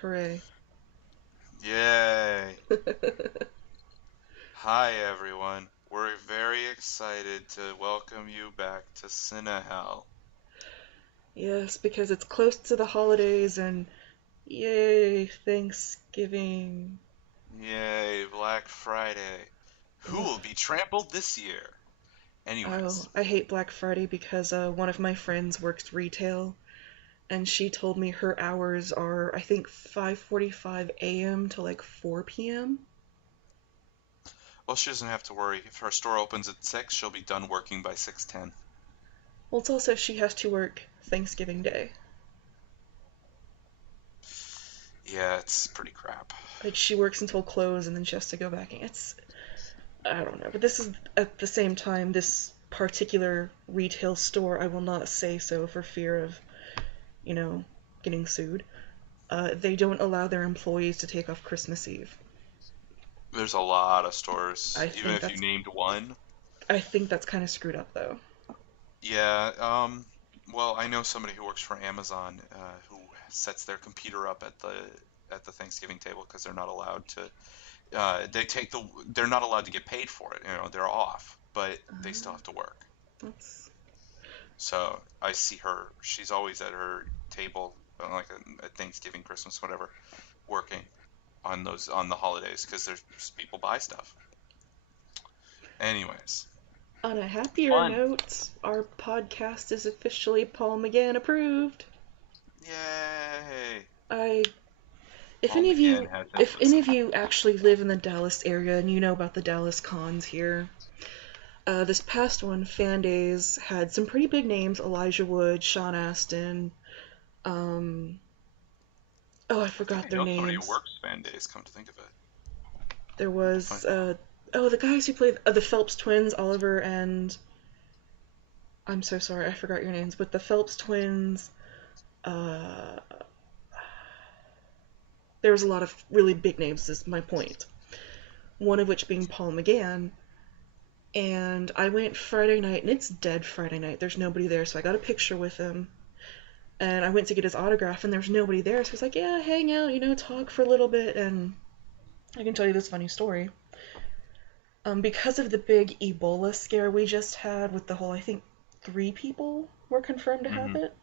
Hooray. Yay! Hi everyone. We're very excited to welcome you back to CineHell. Yes, because it's close to the holidays and yay, Thanksgiving. Yay, Black Friday. Who Ugh. will be trampled this year? Oh, Anyways, I hate Black Friday because one of my friends works retail and she told me her hours are I think 5:45 a.m. to like 4 p.m. well, she doesn't have to worry. If her store opens at 6, she'll be done working by 6:10. Well, it's also she has to work Thanksgiving Day. Yeah, it's pretty crap. Like she works until close and then she has to go back and it's I don't know, but this is at the same time this particular retail store I will not say so for fear of you know, getting sued. They don't allow their employees to take off Christmas Eve. There's a lot of stores, I even think if you that's named one. I think that's kind of screwed up though. Yeah, well, I know somebody who works for Amazon who sets their computer up at the Thanksgiving table because they're not allowed to they're not allowed to get paid for it. They're off, but they still have to work. That's So I see her. She's always at her table, like at Thanksgiving, Christmas, whatever, working on the holidays because there's people buy stuff. Anyways, on a happier fun. note. Our podcast is officially Paul McGann approved. Yay! I if Paul any of McGann you has if any autism. of you actually live in the Dallas area and you know about the Dallas cons here, this past one, Fan Days, had some pretty big names: Elijah Wood, Sean Astin. Um, oh, I I think forgot I their know somebody who names. works fan days, come to think of it. There I need to find was out. oh, the guys who played the Phelps twins, Oliver and I'm so sorry, I forgot your names, but the Phelps twins. Uh, there was a lot of really big names. Is my point. One of which being Paul McGann. And I went Friday night, and it's dead Friday night. There's nobody there, so I got a picture with him. And I went to get his autograph, and there's nobody there. So he's like, "Yeah, hang out, talk for a little bit." And I can tell you this funny story. Because of the big Ebola scare we just had with the whole, I think 3 people were confirmed to have Hmm. it.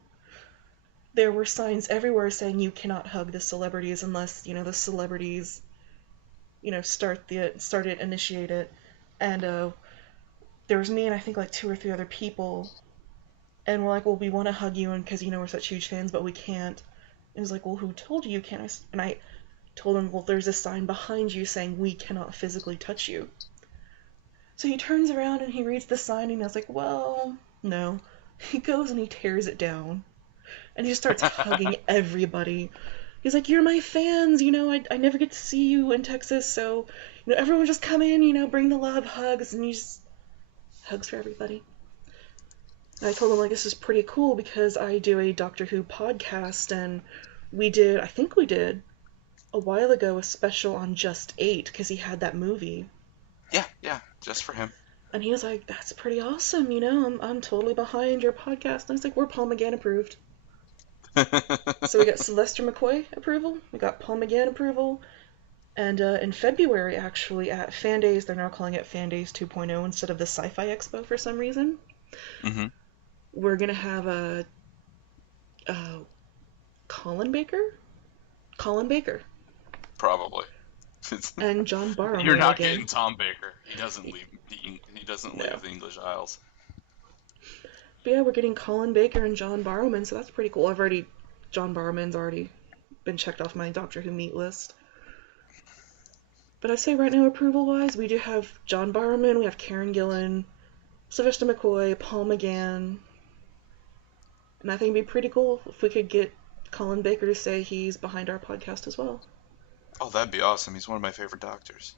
There were signs everywhere saying you cannot hug the celebrities unless the celebrities start it, initiate it, and there was me and I think like 2 or 3 other people, and we're like, well, we want to hug you, and because we're such huge fans, but we can't. And he's like, well, who told you you can't? And I told him, well, there's a sign behind you saying we cannot physically touch you. So he turns around and he reads the sign, and I was like, well, no. He goes and he tears it down, and he just starts hugging everybody. He's like, "You're my fans, I never get to see you in Texas, so everyone just come in, bring the love, hugs," and he just hugs for everybody. And I told him like this is pretty cool because I do a Doctor Who podcast, and I think we did a while ago a special on Just Eight because he had that movie, Yeah, yeah, just for him. and he was like, "That's pretty awesome, I'm totally behind your podcast." And I was like, "We're Paul McGann approved." So we got Sylvester McCoy approval, we got Paul McGann approval, and in February, actually, at Fan Days, they're now calling it Fan Days 2.0 instead of the Sci-Fi Expo for some reason. Hmm. We're gonna have a Colin Baker, Colin Baker, Probably. and John You're Barrowman not again. getting Tom Baker. He doesn't leave he doesn't No, leave the English Isles. but yeah, we're getting Colin Baker and John Barrowman, so that's pretty cool. John Barrowman's already been checked off my Doctor Who meet list. But I'd say right now, approval-wise, we do have John Barrowman, we have Karen Gillan, Sylvester McCoy, Paul McGann, and I think it'd be pretty cool if we could get Colin Baker to say he's behind our podcast as well. Oh, that'd be awesome. He's one of my favorite doctors.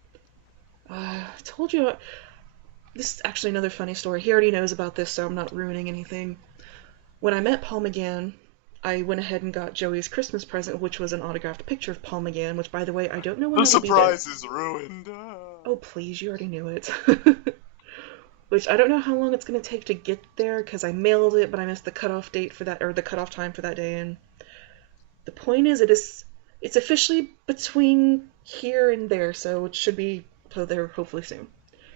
I told you, this is actually another funny story. He already knows about this, so I'm not ruining anything. When I met Paul McGann, I went ahead and got Joey's Christmas present, which was an autographed picture of Paul McGann, which, by the way, I don't know when The that'll be there. surprise is ruined. Oh, please, you already knew it. Which I don't know how long it's going to take to get there, because I mailed it, but I missed the cutoff date for that, or the cutoff time for that day, and the point is, It's officially between here and there, so it should be there hopefully soon.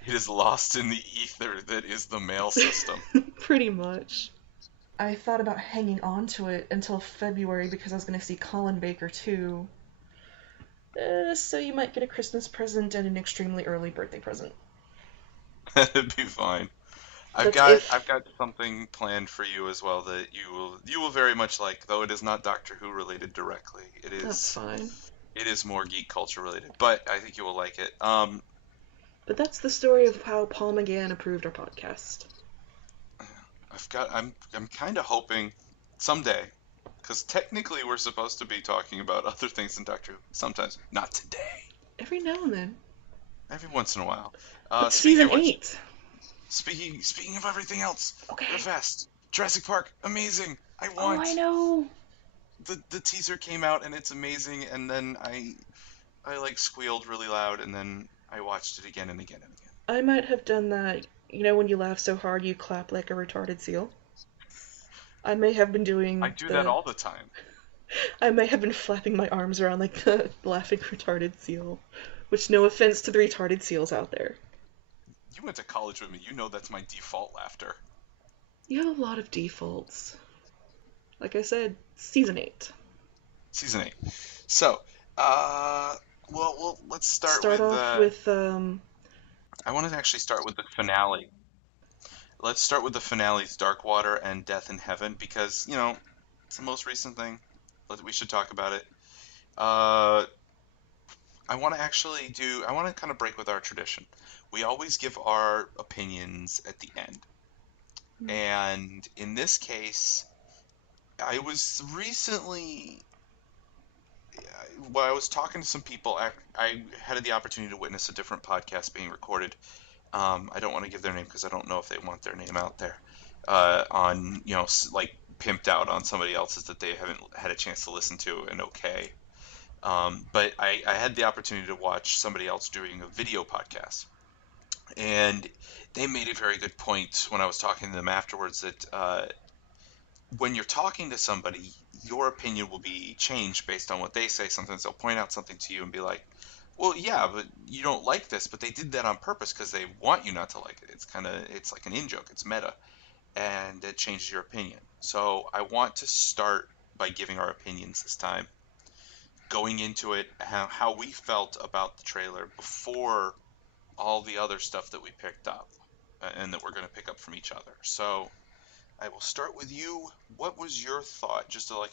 It is lost in the ether that is the mail system. Pretty much. I thought about hanging on to it until February because I was going to see Colin Baker too. So you might get a Christmas present and an extremely early birthday present. That'd be fine. I've That's got I've if. got something planned for you as well that you will very much like, though it is not Doctor Who related directly. That's fine. It is more geek culture related, but I think you will like it. But that's the story of how Paul McGann approved our podcast. I'm kind of hoping someday, because technically we're supposed to be talking about other things than Doctor Who. Sometimes, not today. Every now and then. Every once in a while. But Speaking season of which, 8. speaking of everything else, real Okay. fast. Jurassic Park, amazing. I Oh, I want. know. The teaser came out and it's amazing, and then I like squealed really loud, and then I watched it again and again and again. I might have done that. You know when you laugh so hard you clap like a retarded seal? I may have been I doing do that the. all the time. I may have been flapping my arms around like the laughing retarded seal. Which, no offense to the retarded seals out there. You went to college with me. You know that's my default laughter. You have a lot of defaults. Like I said, season 8. Season 8. So, uh, well, let's start Start with. off with I want to actually start with the finale. Let's start with the finales, Dark Water and Death in Heaven, because it's the most recent thing. We should talk about it. Uh, I want to actually do. I want to kind of break with our tradition. We always give our opinions at the end, and in this case, I was recently. While I was talking to some people, I had the opportunity to witness a different podcast being recorded. I don't want to give their name because I don't know if they want their name out there on like pimped out on somebody else's that they haven't had a chance to listen to and okay. But I had the opportunity to watch somebody else doing a video podcast, and they made a very good point when I was talking to them afterwards that when you're talking to somebody, your opinion will be changed based on what they say. Sometimes they'll point out something to you and be like, well, yeah, but you don't like this, but they did that on purpose because they want you not to like it. It's like an in joke, it's meta, and it changes your opinion. So I want to start by giving our opinions this time, going into it, how we felt about the trailer before all the other stuff that we picked up and that we're going to pick up from each other. So I will start with you. What was your thought, just like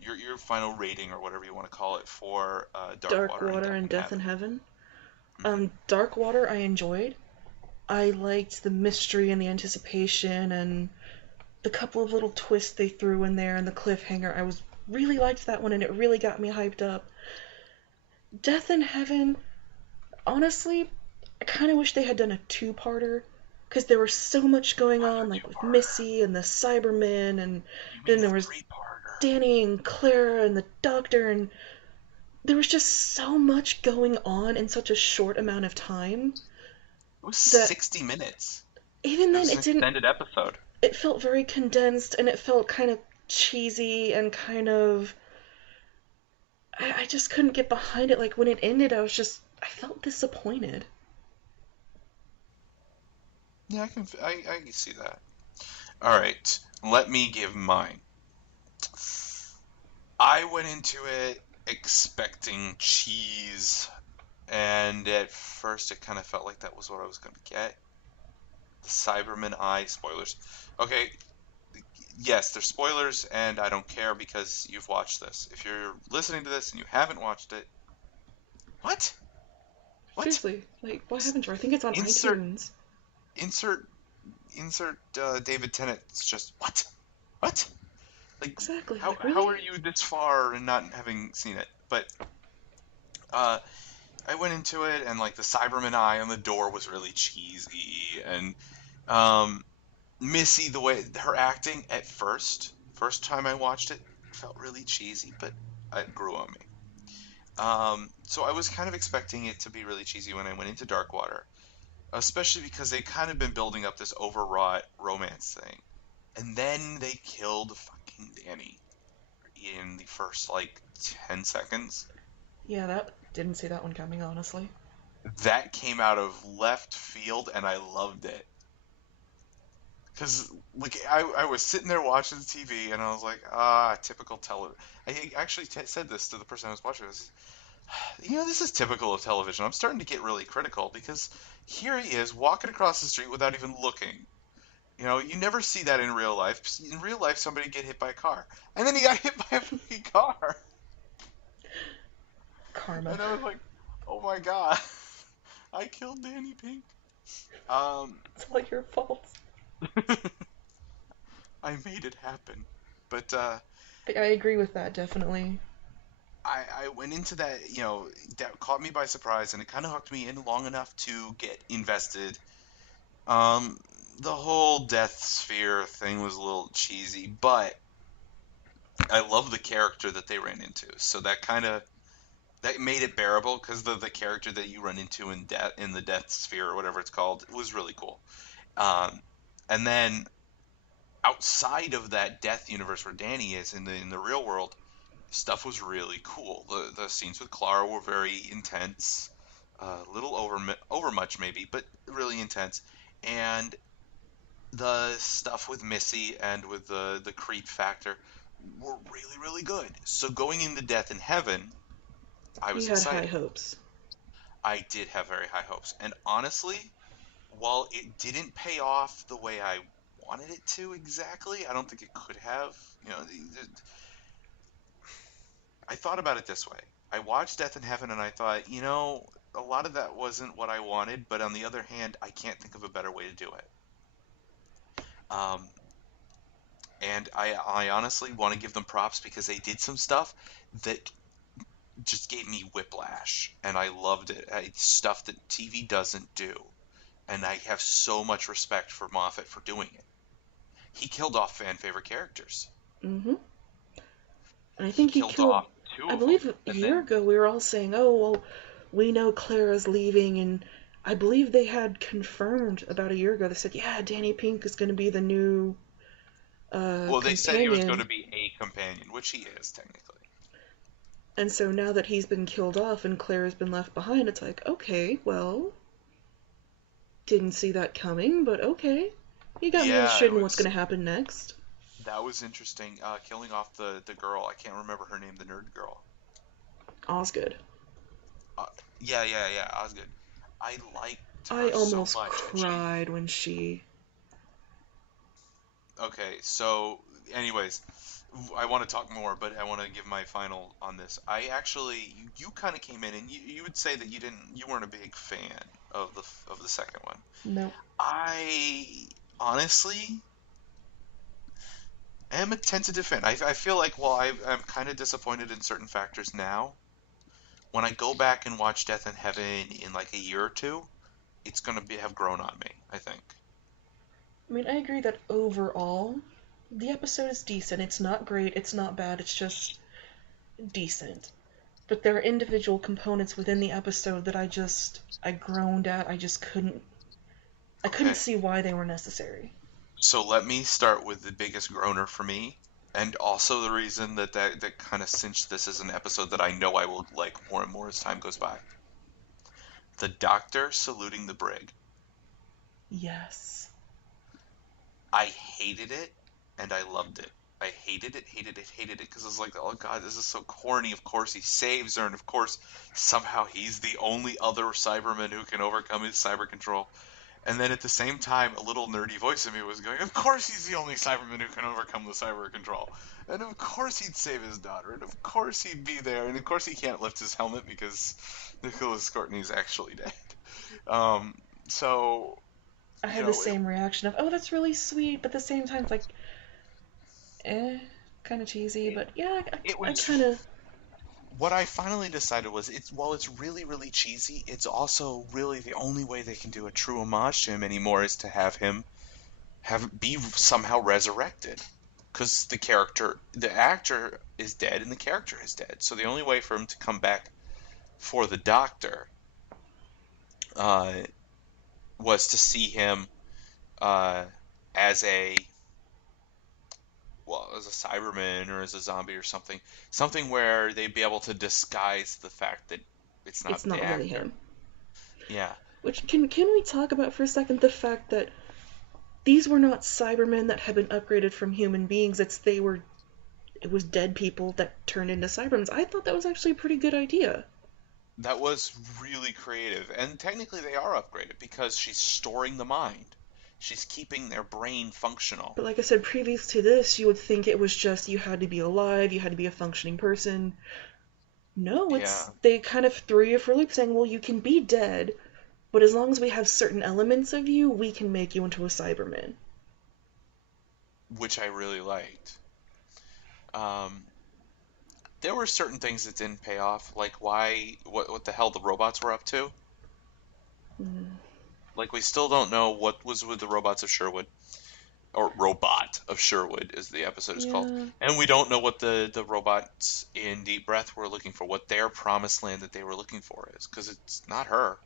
your final rating or whatever you want to call it for Dark Dark Water and Water Death and in Death in Heaven? Heaven. Hmm. Dark Water I enjoyed. I liked the mystery and the anticipation and the couple of little twists they threw in there and the cliffhanger. I was really liked that one and it really got me hyped up. Death in Heaven, honestly, I kind of wish they had done a two-parter because there was so much going What on, a like with two-parter. Missy and the Cybermen, and You then mean there a was three-parter? Danny and Clara and the Doctor, and there was just so much going on in such a short amount of time It was that 60 minutes. even It then was an it didn't. extended episode. It felt very condensed and it felt kind of cheesy and kind of. I just couldn't get behind it. Like when it ended, I felt disappointed. Yeah, I can see that. All right, let me give mine. I went into it expecting cheese, and at first it kind of felt like that was what I was going to get. The Cyberman Eye spoilers. Okay, yes, there's spoilers, and I don't care because you've watched this. If you're listening to this and you haven't watched it, what? What? Seriously, like, why haven't you? I think it's on Insert, iTunes. insert, insert David Tennant. It's just what? What? Like, Exactly. how Like, how really? are you this far and not having seen it? But uh, I went into it, and like the Cyberman eye on the door was really cheesy, and um, Missy, the way her acting at first time I watched it, felt really cheesy, but it grew on me. So I was kind of expecting it to be really cheesy when I went into Darkwater, especially because they kind of been building up this overwrought romance thing, and then they killed fucking Danny. in the first like 10 seconds. Yeah, that didn't see that one coming, honestly. That came out of left field, and I loved it. Because like I was sitting there watching the TV, and I was like, typical television. I actually said this to the person I was watching. I was, this is typical of television. I'm starting to get really critical because here he is walking across the street without even looking. You never see that in real life. In real life, somebody get hit by a car, and then he got hit by a fucking car, Karma. and I was like, "Oh my god, I killed Danny Pink." Um, It's all your fault. I made it happen, but I agree with that, definitely. I went into that, that caught me by surprise, and it kind of hooked me in long enough to get invested. Um, the whole Death Sphere thing was a little cheesy, but I love the character that they ran into, so that made it bearable because the character that you run into in the Death Sphere or whatever it's called was really cool. Um, and then outside of that Death universe where Danny is in the real world, stuff was really cool. The scenes with Clara were very intense, a little overmuch maybe, but really intense. And the stuff with Missy and with the creep factor were really really good. So going into Death in Heaven, I You was had high excited. hopes. I did have very high hopes. And honestly, while it didn't pay off the way I wanted it to exactly, I don't think it could have. You know, I thought about it this way. I watched Death in Heaven and I thought, a lot of that wasn't what I wanted, but on the other hand, I can't think of a better way to do it. Um, and I honestly want to give them props because they did some stuff that just gave me whiplash, and I loved it. It's stuff that TV doesn't do, and I have so much respect for Moffat for doing it. He killed off fan favorite characters. Mm-hmm. And I He think he killed killed, off two I of them, believe a and year then ago we were all saying, oh, well, we know Clara's leaving, and I believe they had confirmed about a year ago, they said, yeah, Danny Pink is going to be the new well, they said he was going companion. to be a companion, which he is technically. And so now that he's been killed off and Clara's been left behind, it's like, okay, well, didn't see that coming, but okay. You got me Yeah, interested it in what's was going to happen next. that was interesting. Killing off the girl. I can't remember her name, the nerd girl. Osgood. Uh, yeah. Osgood. I liked I her so almost much, and she. cried when she. Okay, so, anyways, I want to talk more, but I want to give my final on this. I actually, you kind of came in, and you would say that you weren't a big fan of the second one. Nope. I honestly am a tentative fan. I feel like while I'm kind of disappointed in certain factors now, when I go back and watch Death in Heaven in like a year or two, it's gonna have grown on me, I think. I mean, I agree that overall, the episode is decent. It's not great, it's not bad, it's just decent. But there are individual components within the episode that I groaned at. I couldn't Okay, see why they were necessary. so let me start with the biggest groaner for me, and also the reason that kind of cinched this as an episode that I know I will like more and more as time goes by. The Doctor saluting the brig. Yes. I hated it and I loved it. I hated it because I was like, oh god, this is so corny. Of course he saves her, and of course somehow he's the only other Cyberman who can overcome his cyber control. And then at the same time, a little nerdy voice in me was going, of course he's the only Cyberman who can overcome the cyber control. And of course he'd save his daughter, and of course he'd be there, and of course he can't lift his helmet because Nicholas Courtney's actually dead. Um, so, I you had the know, same reaction of, oh, that's really sweet, but at the same time, it's like, eh, kind of cheesy, it, but yeah, it I was kind of. what I finally decided was while it's really really cheesy, it's also really the only way they can do a true homage to him anymore is to have him have be somehow resurrected because the actor is dead and the character is dead. So the only way for him to come back for the Doctor uh, was to see him uh, as a well, as a Cyberman or as a zombie or something, something where they'd be able to disguise the fact that it's It's not the not really actor. him. Yeah, Which can we talk about for a second the fact that these were not Cybermen that had been upgraded from human beings. It was dead people that turned into Cybermen. I thought that was actually a pretty good idea. that was really creative. And technically they are upgraded because she's storing the mind. She's keeping their brain functional. But like I said, previous to this, you would think it was just you had to be alive, you had to be a functioning person. No, Yeah, it's they kind of threw you for a loop saying, well, you can be dead, but as long as we have certain elements of you, we can make you into a Cyberman. which I really liked. Um, there were certain things that didn't pay off, like what the hell the robots were up to. Mm, Like we still don't know what was with the robots of Sherwood, or Robot of Sherwood, as the episode is called, yeah, and we don't know what the robots in Deep Breath were looking for, what their promised land that they were looking for is, because it's not her.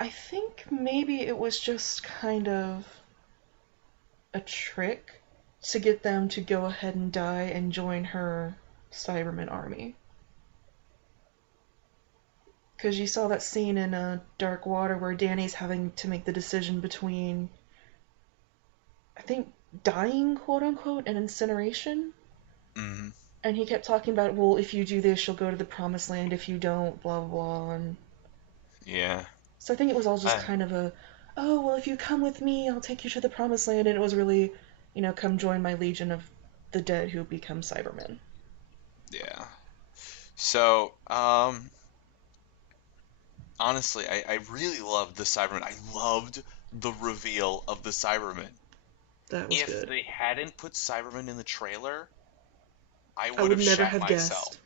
I think maybe it was just kind of a trick to get them to go ahead and die and join her Cyberman army. Because you saw that scene in Dark Water where Danny's having to make the decision between, I think, dying, quote unquote, and incineration. Hmm. And he kept talking about, well, if you do this, you'll go to the promised land. If you don't, blah, blah, blah. And Yeah. so I think it was all just I, kind of a, oh, well, if you come with me, I'll take you to the promised land. And it was really, come join my legion of the dead who become Cybermen. yeah. So, honestly, I really loved the Cybermen. I loved the reveal of the Cybermen. That was If good. they hadn't put Cybermen in the trailer, I I would would have never shat have myself. guessed.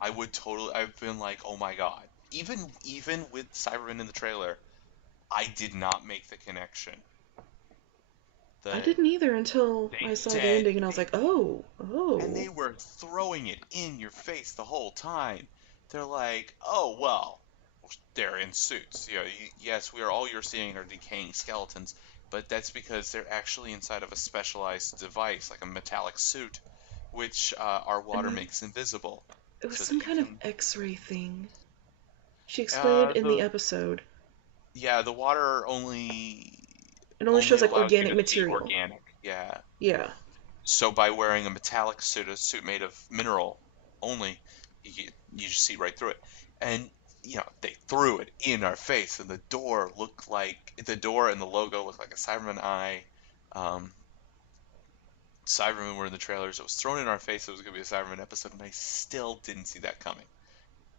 I would totally. I've been like, oh my god. Even with Cybermen in the trailer, I did not make the connection. I The didn't either until they I saw the dead ending and I was they like, oh, and oh. they were throwing it in your face the whole time. They're like, oh well, they're in suits. You know, yes, we are all you're seeing are decaying skeletons, but that's because they're actually inside of a specialized device, like a metallic suit, which our water And makes invisible, it was so that some you kind of can. X-ray thing. She explained in the The episode. Yeah, the water only It only only shows like allows you organic to see material. organic. Yeah. Yeah. So by wearing a metallic suit, a suit made of mineral only, you just see right through it. And they threw it in our face, and the door and the logo looked like a Cyberman eye. Um, Cybermen were in the trailers. It was thrown in our face. It was going to be a Cyberman episode, and I still didn't see that coming.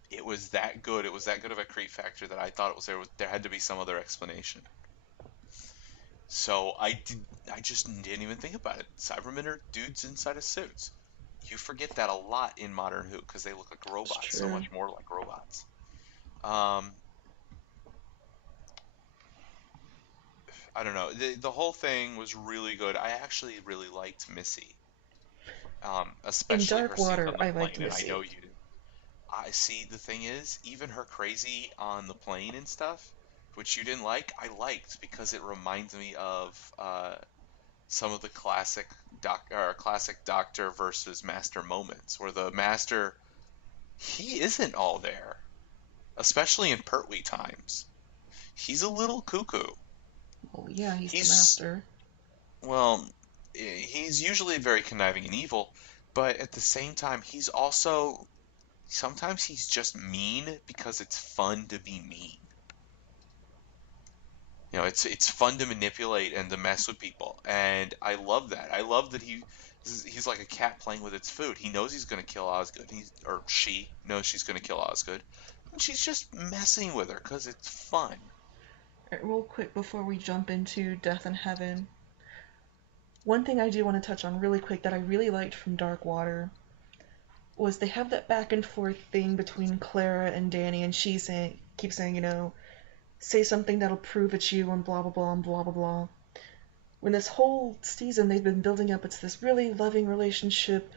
It was that good. It was that good of a creep factor that I thought there had to be some other explanation. So I just didn't even think about it. Cybermen are dudes inside of suits. You forget that a lot in modern Who because they look like It's robots, so true. much more like robots. Um, I don't know. The whole thing was really good. I actually really liked Missy, In especially her Dark scenes Water, on the I liked plane, and I know Missy. you did. I see. The thing is, even her crazy on the plane and stuff, which you didn't like, I liked because it reminds me of some of the classic Doctor versus Master moments, where the Master he isn't all there, especially in Pertwee times. He's a little cuckoo. Well, yeah, he's the He's master. well, he's usually very conniving and evil, but at the same time, he's also sometimes he's just mean because it's fun to be mean. It's fun to manipulate and to mess with people, and I love that. I love that he's like a cat playing with its food. He knows he's going to kill Osgood. Or she knows she's going to kill Osgood, and she's just messing with her because it's fun. Real quick before we jump into Death in Heaven, one thing I do want to touch on really quick that I really liked from Dark Water was they have that back and forth thing between Clara and Danny, and she keeps saying, say something that'll prove it's you, and blah blah blah and blah blah blah. When this whole season they've been building up, it's this really loving relationship.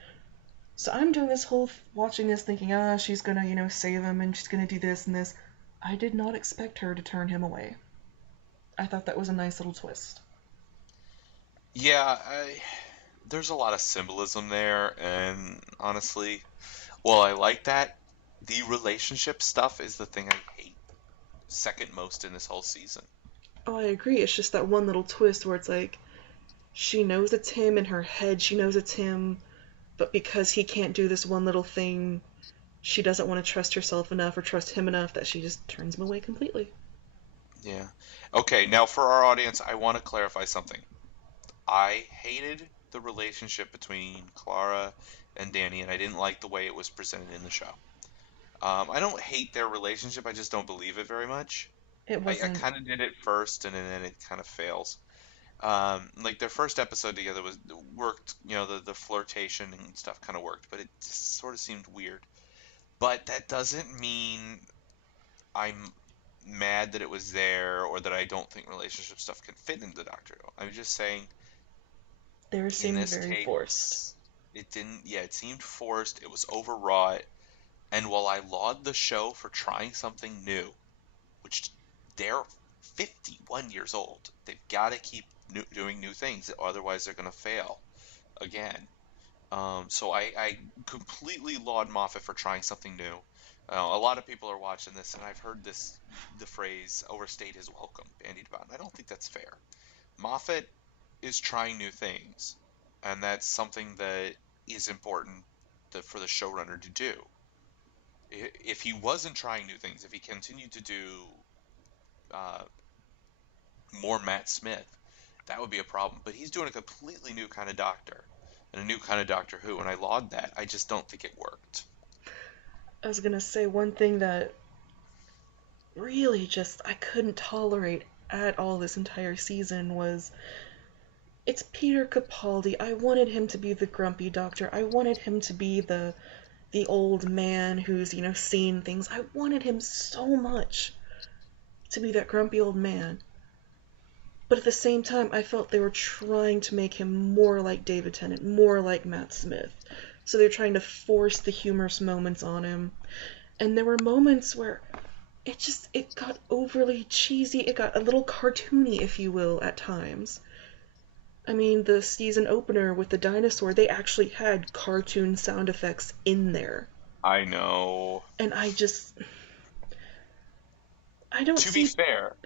So I'm doing this whole watching this thinking, she's gonna, save him and she's gonna do this and this. I did not expect her to turn him away. I thought that was a nice little twist. Yeah, there's a lot of symbolism there, and honestly, well, I like that. The relationship stuff is the thing I hate second most in this whole season. Oh, I agree. It's just that one little twist where it's like she knows it's him in her head, she knows it's him, but because he can't do this one little thing, she doesn't want to trust herself enough or trust him enough that she just turns him away completely. Yeah. Okay, now for our audience, I want to clarify something. I hated the relationship between Clara and Danny, and I didn't like the way it was presented in the show. I don't hate their relationship, I just don't believe it very much. It I wasn't. kind of did it first, and then it kind of fails. Like their first episode together was worked, the flirtation and stuff kind of worked, but it just sort of seemed weird. But that doesn't mean I'm mad that it was there or that I don't think relationship stuff can fit into Doctor Who. I'm just saying There in seemed this very forced. case, it didn't, yeah, it seemed forced, it was overwrought, and while I laud the show for trying something new, which they're 51 years old, they've got to keep doing new things, otherwise they're going to fail again. So I completely laud Moffat for trying something new. A lot of people are watching this, and I've heard the phrase "overstayed his welcome" bandied about, and I don't think that's fair. Moffat is trying new things, and that's something that is important for the showrunner to do. If he wasn't trying new things, if he continued to do uh, more Matt Smith, that would be a problem. But he's doing a completely new kind of Doctor and a new kind of Doctor Who, and I laud that. I just don't think it worked. I was gonna say one thing that really just I couldn't tolerate at all this entire season was it's Peter Capaldi. I wanted him to be the grumpy doctor. I wanted him to be the old man who's, seen things. I wanted him so much to be that grumpy old man. But at the same time, I felt they were trying to make him more like David Tennant, more like Matt Smith. So they're trying to force the humorous moments on him. And there were moments where it got overly cheesy. It got a little cartoony, if you will, at times. I mean, the season opener with the dinosaur, they actually had cartoon sound effects in there. I know. And I don't To be see. fair,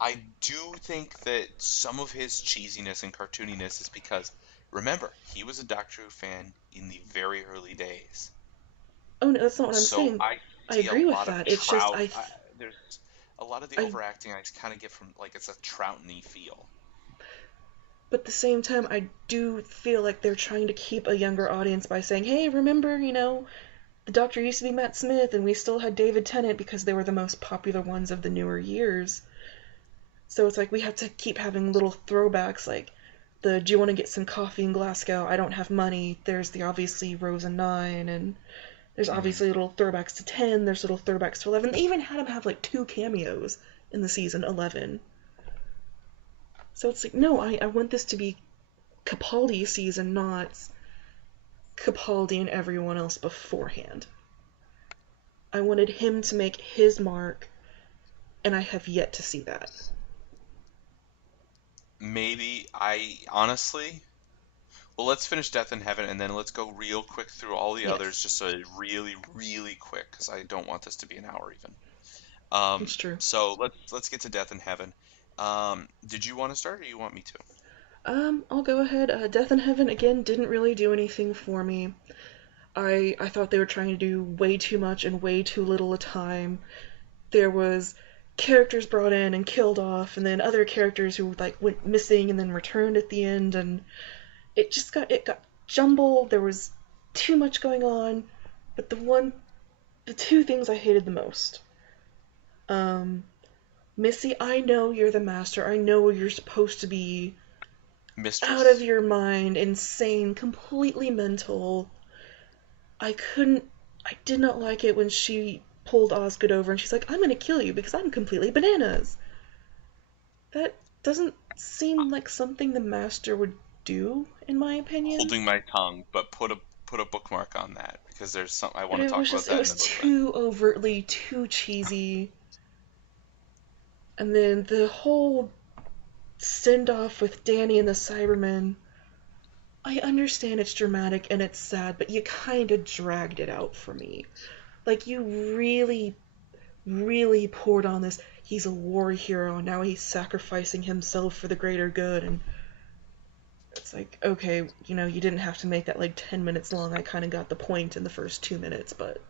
I do think that some of his cheesiness and cartooniness is because, remember, he was a Doctor Who fan in the very early days. Oh, no, that's not what I'm So saying. I I see a agree with lot of that. It's just, trout. There's a lot of the I, overacting I kind of get from like it's a Troutney feel. but at the same time, I do feel like they're trying to keep a younger audience by saying, hey, remember, the Doctor used to be Matt Smith and we still had David Tennant because they were the most popular ones of the newer years. So it's like we have to keep having little throwbacks like the do you want to get some coffee in Glasgow? I don't have money. There's the obviously Rose and Nine, and there's Hmm. obviously little throwbacks to 10, there's little throwbacks to 11. They even had him have like two cameos in the season 11. So it's like, no, I want this to be Capaldi season, not Capaldi and everyone else beforehand. I wanted him to make his mark, and I have yet to see that. Maybe I honestly. Well, let's finish Death in Heaven and then let's go real quick through all the others, Yes, just so really, really quick, because I don't want this to be an hour even. it's true. So let's get to Death in Heaven. Did you want to start, or you want me to? I'll go ahead. Death in Heaven again didn't really do anything for me. I thought they were trying to do way too much in way too little a time. There was characters brought in and killed off, and then other characters who like went missing and then returned at the end, and it got jumbled. There was too much going on. But the two things I hated the most. Um, Missy, I know you're the master. I know you're supposed to be out of Mistress. your mind, insane, completely mental. I couldn't. I did not like it when she pulled Osgood over and she's like, I'm gonna kill you because I'm completely bananas. That doesn't seem like something the master would do, in my opinion. Holding my tongue, but put a bookmark on that because there's some I want to It talk was about just, it that in was a little bit. too overtly, too cheesy. And then the whole send off with Danny and the Cybermen. I understand it's dramatic and it's sad, but you kind of dragged it out for me. Like, you really, really poured on this. He's a war hero, and now he's sacrificing himself for the greater good, and it's like, okay, you didn't have to make that like 10 minutes long. I kind of got the point in the first 2 minutes, but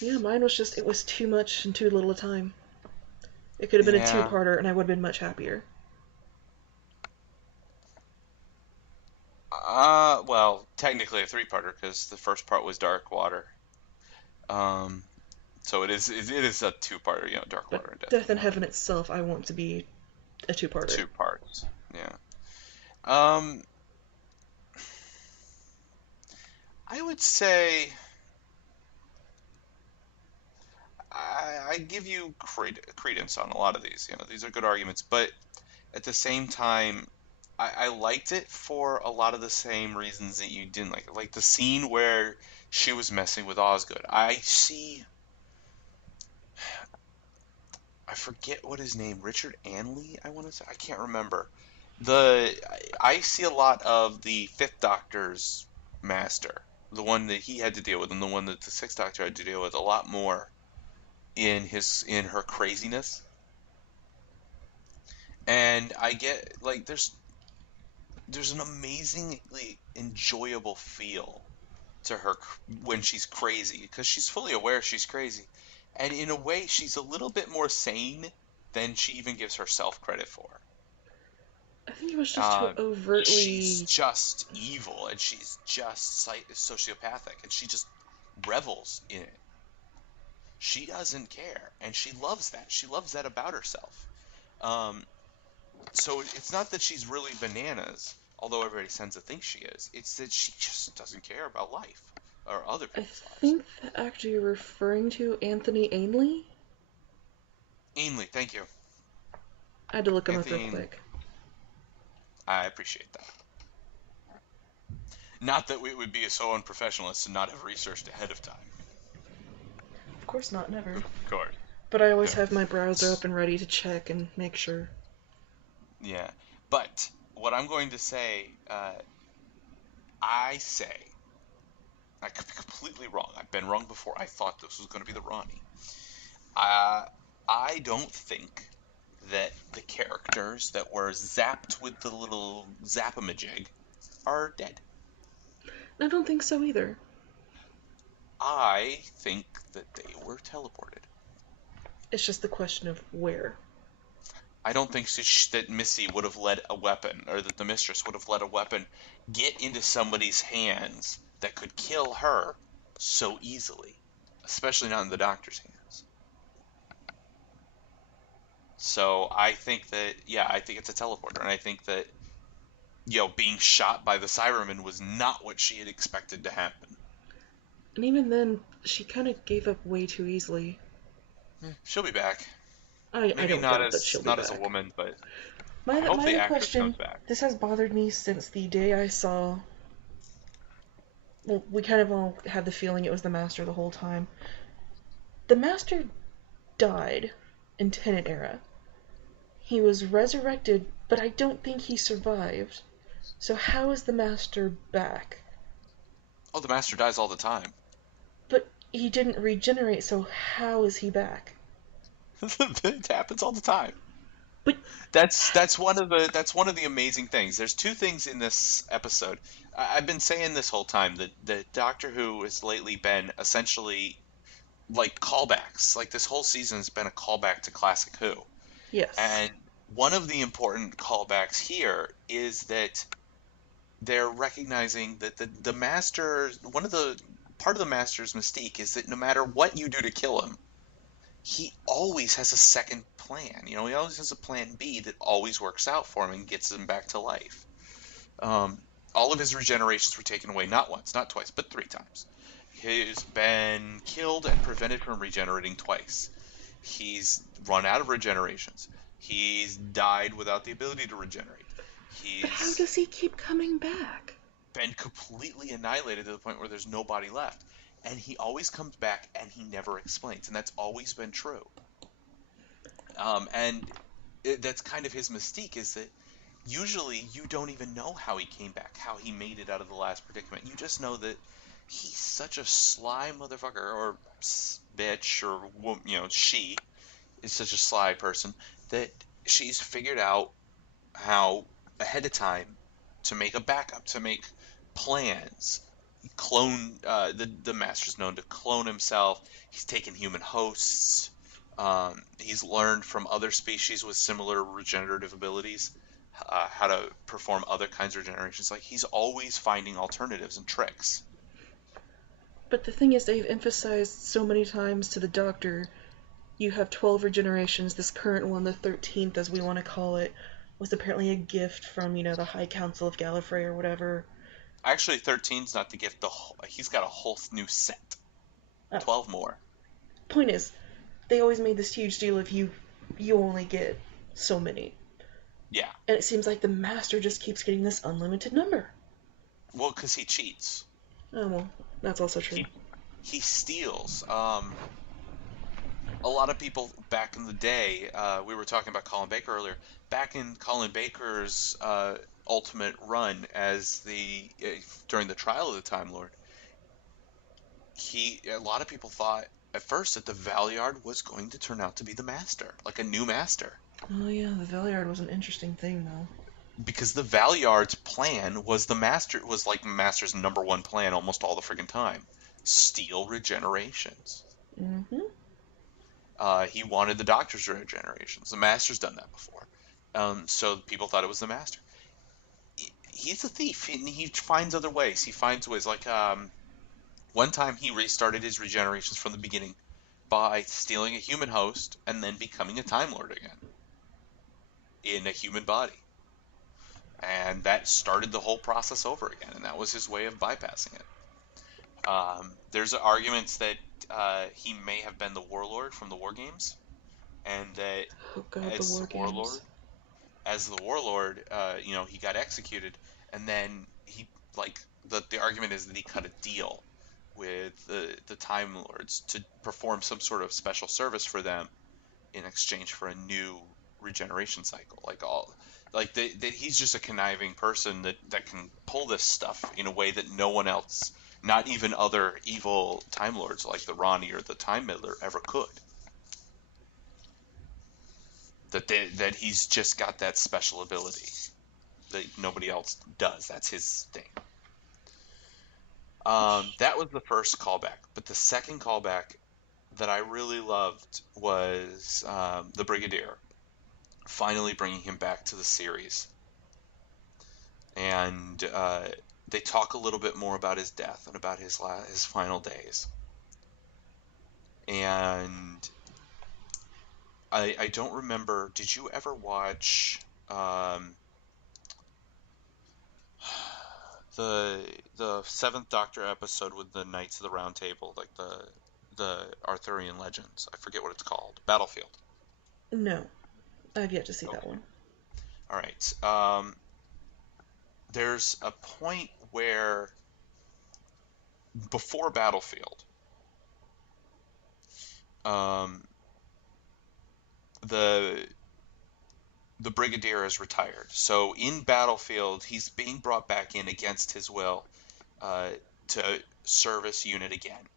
yeah, mine was just, it was too much in too little time. It could have been a Yeah. two-parter, and I would have been much happier. Well, technically a three-parter because the first part was Dark Water. Um, so it is a two-parter, Dark But Water and Death Death in in Water. Heaven itself, I want to be a two-parter. Two parts. Yeah. Um, I would say I give you credence on a lot of these. These are good arguments, but at the same time, I liked it for a lot of the same reasons that you didn't like it. Like the scene where she was messing with Osgood. I forget what his name, Richard Anley, I want to say. I can't remember. I see a lot of the Fifth Doctor's master, the one that he had to deal with, and the one that the Sixth Doctor had to deal with a lot more in her craziness. And I get like there's an amazingly enjoyable feel to her when she's crazy because she's fully aware she's crazy. And in a way, she's a little bit more sane than she even gives herself credit for. I think it was just too Um, she's overtly. just evil and she's just sociopathic and she just revels in it. She doesn't care and she loves that. She loves that about herself. Um, so it's not that she's really bananas, although everybody tends to think she is. It's that she just doesn't care about life or other I people's lives. think the actor you're referring to, Anthony Ainley? Ainley, thank you. I had to look him up real Anthony Ainley. quick. I appreciate that. Not that we would be so unprofessional as to not have researched ahead of time. Of course not, never. Of course. But I always Yeah. have my browser up and ready to check and make sure. Yeah. But what I'm going to say, I say, I could be completely wrong. I've been wrong before. I thought this was going to be the Ronnie. Uh, I don't think that the characters that were zapped with the little zapamajig are dead. I don't think so either. I think that they were teleported. It's just the question of where. I don't think that Missy would have let a weapon, or that the mistress would have let a weapon get into somebody's hands that could kill her so easily, especially not in the doctor's hands. So I think that, yeah, I think it's a teleporter, and I think that, being shot by the Cyberman was not what she had expected to happen. And even then, she kind of gave up way too easily. She'll be back. I Maybe don't not doubt that as she'll be not as a back. woman, but My, I hope my the other actress comes question, back. this has bothered me since the day I saw. Well, we kind of all had the feeling it was the Master the whole time. The Master died in Tenant Era. He was resurrected, but I don't think he survived. So how is the Master back? Oh, the Master dies all the time. But he didn't regenerate, so how is he back? It happens all the time. But That's one of the amazing things. There's two things in this episode. I've been saying this whole time that Doctor Who has lately been essentially like callbacks. Like this whole season has been a callback to classic Who. yes. And one of the important callbacks here is that they're recognizing that the master, one of the part of the master's mystique is that no matter what you do to kill him, he always has a second plan. He always has a plan B that always works out for him and gets him back to life. Um, all of his regenerations were taken away not once, not twice, but three times. He's been killed and prevented from regenerating twice. He's run out of regenerations. He's died without the ability to regenerate. But how He's does he keep coming back? been completely annihilated to the point where there's nobody left. And he always comes back and he never explains. And that's always been true. And that's kind of his mystique, is that usually you don't even know how he came back, how he made it out of the last predicament. You just know that he's such a sly motherfucker, or bitch, or she is such a sly person that she's figured out how ahead of time to make a backup, to make plans. Clone the master's known to clone himself. He's taken human hosts. He's learned from other species with similar regenerative abilities how to perform other kinds of regenerations. Like, he's always finding alternatives and tricks. But the thing is, they've emphasized so many times to the Doctor, you have 12 regenerations. This current one, the 13th, as we want to call it, was apparently a gift from, the High Council of Gallifrey or whatever. Actually, 13's not the gift. He's got a whole new set. Uh, 12 more. Point is, they always made this huge deal of you only get so many. Yeah. And it seems like the Master just keeps getting this unlimited number. Well, because he cheats. Oh, well, that's also true. He steals. A lot of people back in the day, we were talking about Colin Baker earlier. Back in Colin Baker's ultimate run as during the trial of the Time Lord, a lot of people thought at first that the Valiard was going to turn out to be the Master, like a new Master, Oh, yeah, the Valiard was an interesting thing, though. because the Valiard's plan was like Master's number one plan almost all the friggin' time: steal regenerations. Mm-hmm. He wanted the Doctor's regenerations. The Master's done that before. So people thought it was the Master. He's a thief, and he finds other ways. He finds ways. Like, one time he restarted his regenerations from the beginning by stealing a human host and then becoming a Time Lord again in a human body. And that started the whole process over again, and that was his way of bypassing it. There's arguments that he may have been the warlord from the War Games, and that Oh, God, the as War the Games. warlord, he got executed, and then the argument is that he cut a deal with the Time Lords to perform some sort of special service for them in exchange for a new regeneration cycle. That he's just a conniving person that can pull this stuff in a way that no one else, not even other evil Time Lords like the Ronnie or the Time Middler, ever could. That he's just got that special ability that nobody else does. That's his thing. That was the first callback, but the second callback that I really loved was the Brigadier, finally bringing him back to the series, and they talk a little bit more about his death and about his final days. And I don't remember. Did you ever watch the Seventh Doctor episode with the Knights of the Round Table, like the Arthurian legends? I forget what it's called. Battlefield. No, I've yet to see that Okay. one. All right. There's a point where before Battlefield, um, the Brigadier is retired. So in Battlefield, he's being brought back in against his will uh, to service unit again.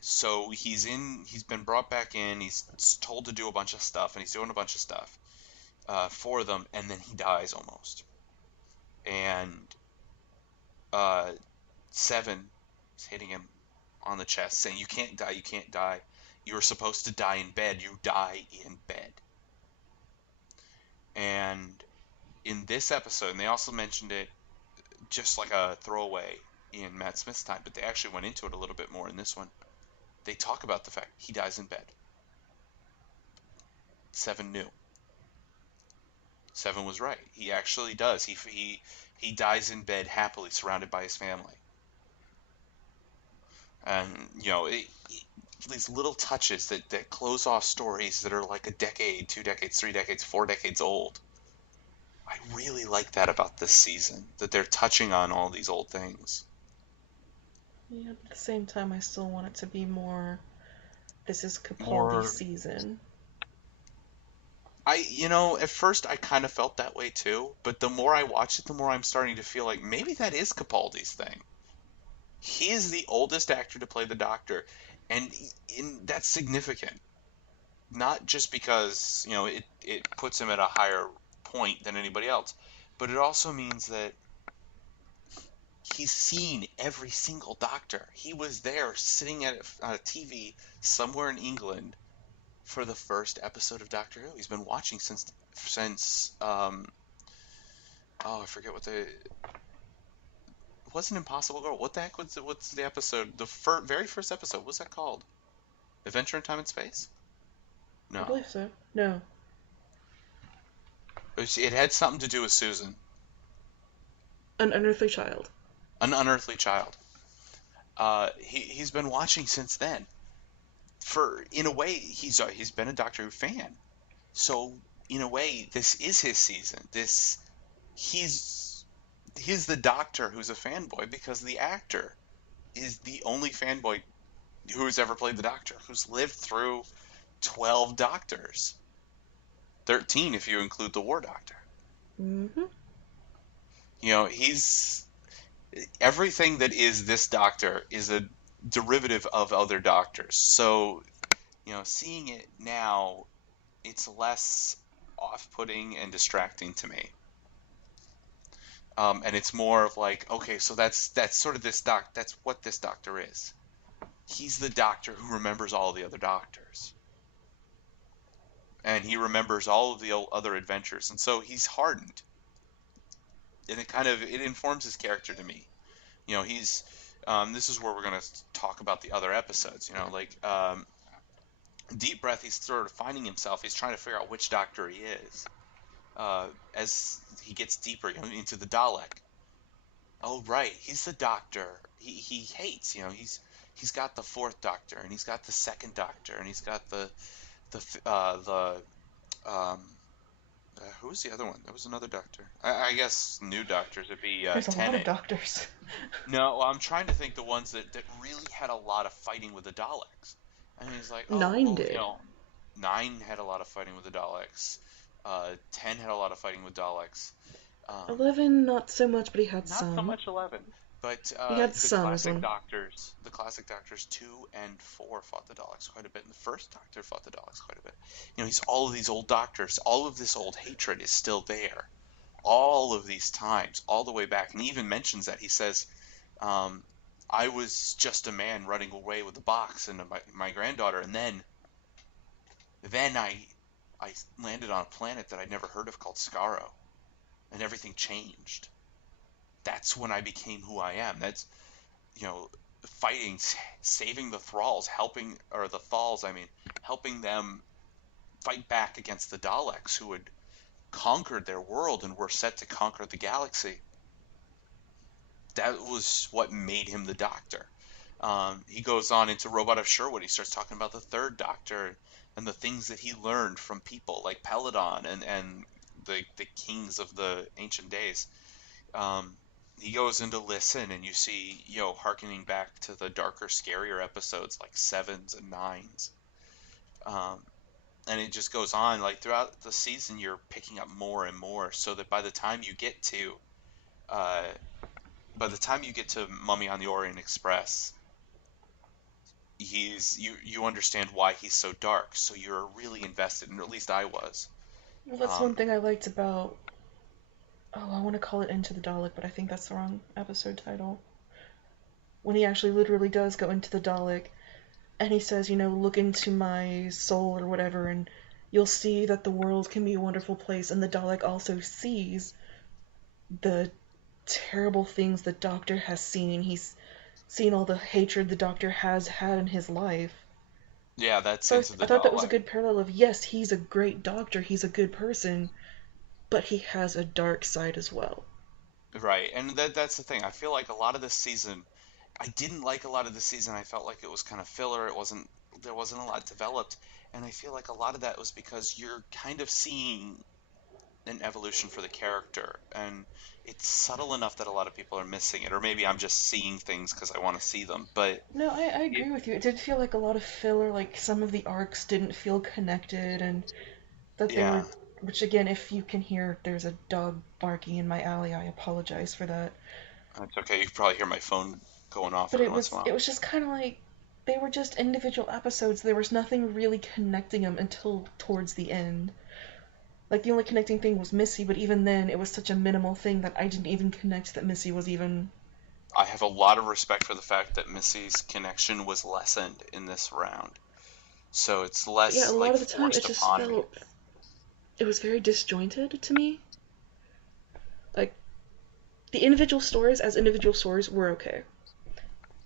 So he's been brought back in. He's told to do a bunch of stuff, and he's doing a bunch of stuff for them, and then he dies almost. And uh, Seven is hitting him on the chest, saying, "You can't die. You can't die. You're supposed to die in bed. You die in bed." And in this episode, and they also mentioned it just like a throwaway in Matt Smith's time, but they actually went into it a little bit more in this one. They talk about the fact he dies in bed. Seven knew. Seven was right. He actually does. He dies in bed happily, surrounded by his family. And these little touches that close off stories that are like a decade, 2 decades, 3 decades, 4 decades old. I really like that about this season, that they're touching on all these old things. Yeah, but at the same time, I still want it to be more. This is Capaldi's More, season. at first I kind of felt that way too, but the more I watch it, the more I'm starting to feel like maybe that is Capaldi's thing. He is the oldest actor to play the Doctor, and that's significant. Not just because, it puts him at a higher point than anybody else, but it also means that he's seen every single Doctor. He was there sitting at a TV somewhere in England for the first episode of Doctor Who. He's been watching since oh, I forget what the it wasn't Impossible Girl. What the heck was what's the episode? The very first episode. What's that called? Adventure in Time and Space? I No. believe so. No. It had something to do with Susan, An Unearthly Child. an unearthly child. He's been watching since then. For in a way, he's been a Doctor Who fan. So in a way, this is his season. He's he's the Doctor who's a fanboy because the actor is the only fanboy who's ever played the Doctor, who's lived through 12 Doctors, 13 if you include the War Doctor. Mm-hmm. He's everything that is this Doctor is a derivative of other Doctors. So, seeing it now, it's less off-putting and distracting to me. And it's more of like, okay, so that's sort of that's what this Doctor is. He's the Doctor who remembers all the other Doctors, and he remembers all of the other adventures, and so he's hardened, and it informs his character to me. He's this is where we're gonna talk about the other episodes. Like Deep Breath, he's sort of finding himself. He's trying to figure out which Doctor he is as he gets deeper, into the Dalek. Oh right, he's the Doctor he hates. He's got the fourth Doctor, and he's got the second Doctor, and he's got the who's the other one? There was another Doctor. I guess new Doctors would be There's a lot of Tennant. doctors. No, well, I'm trying to think the ones that really had a lot of fighting with the Daleks. And he's like, oh, Nine well, did. Nine had a lot of fighting with the Daleks. 10 had a lot of fighting with Daleks. Um, 11, not so much, but he had Not so some. much 11. But He had some as well. The classic Doctors 2 and 4 fought the Daleks quite a bit, and the first Doctor fought the Daleks quite a bit. He's all of these old Doctors, all of this old hatred is still there. All of these times, all the way back, and he even mentions that. He says, um, I was just a man running away with the box and my granddaughter, and then I landed on a planet that I'd never heard of called Skaro, and everything changed. That's when I became who I am. That's you know fighting, saving the thralls, or the Thals, I mean, helping them fight back against the Daleks who had conquered their world and were set to conquer the galaxy. That was what made him the Doctor. He goes on into Robot of Sherwood. He starts talking about the third Doctor and the things that he learned from people like Peladon and the kings of the ancient days. Um, he goes into Listen, and you see, harkening back to the darker, scarier episodes like Sevens and Nines. Um, and it just goes on. Like throughout the season, you're picking up more and more, so that uh, by the time you get to Mummy on the Orient Express, you understand why he's so dark. So you're really invested, and at least I was. Well, that's Um, one thing I liked about. Oh, I want to call it Into the Dalek, but I think that's the wrong episode title. When he actually literally does go into the Dalek, and he says, look into my soul or whatever, and you'll see that the world can be a wonderful place. And the Dalek also sees the terrible things the Doctor has seen. He's seen all the hatred the Doctor has had in his life. yeah, that's So Into I the thought that was a Dalek. good parallel of, yes, he's a great doctor, he's a good person, but he has a dark side as well. Right, and that's the thing. I feel like a lot of this season, I didn't like a lot of the season. I felt like it was kind of filler. There wasn't a lot developed, and I feel like a lot of that was because you're kind of seeing an evolution for the character, and it's subtle enough that a lot of people are missing it, or maybe I'm just seeing things because I want to see them. But No, I it, agree with you. It did feel like a lot of filler, like some of the arcs didn't feel connected, and that they Yeah, were, which again, if you can hear there's a dog barking in my alley, I apologize for that. that's okay. You can probably hear my phone going off But every once in a it while. was just kind of like they were just individual episodes. There was nothing really connecting them until towards the end. Like the only connecting thing was Missy, but even then it was such a minimal thing that I didn't even connect that Missy was even. I have a lot of respect for the fact that Missy's connection was lessened in this round, so it's Yeah, a less lot like of the time it forced just upon me. felt it was very disjointed to me. Like the individual stories as individual stories were okay.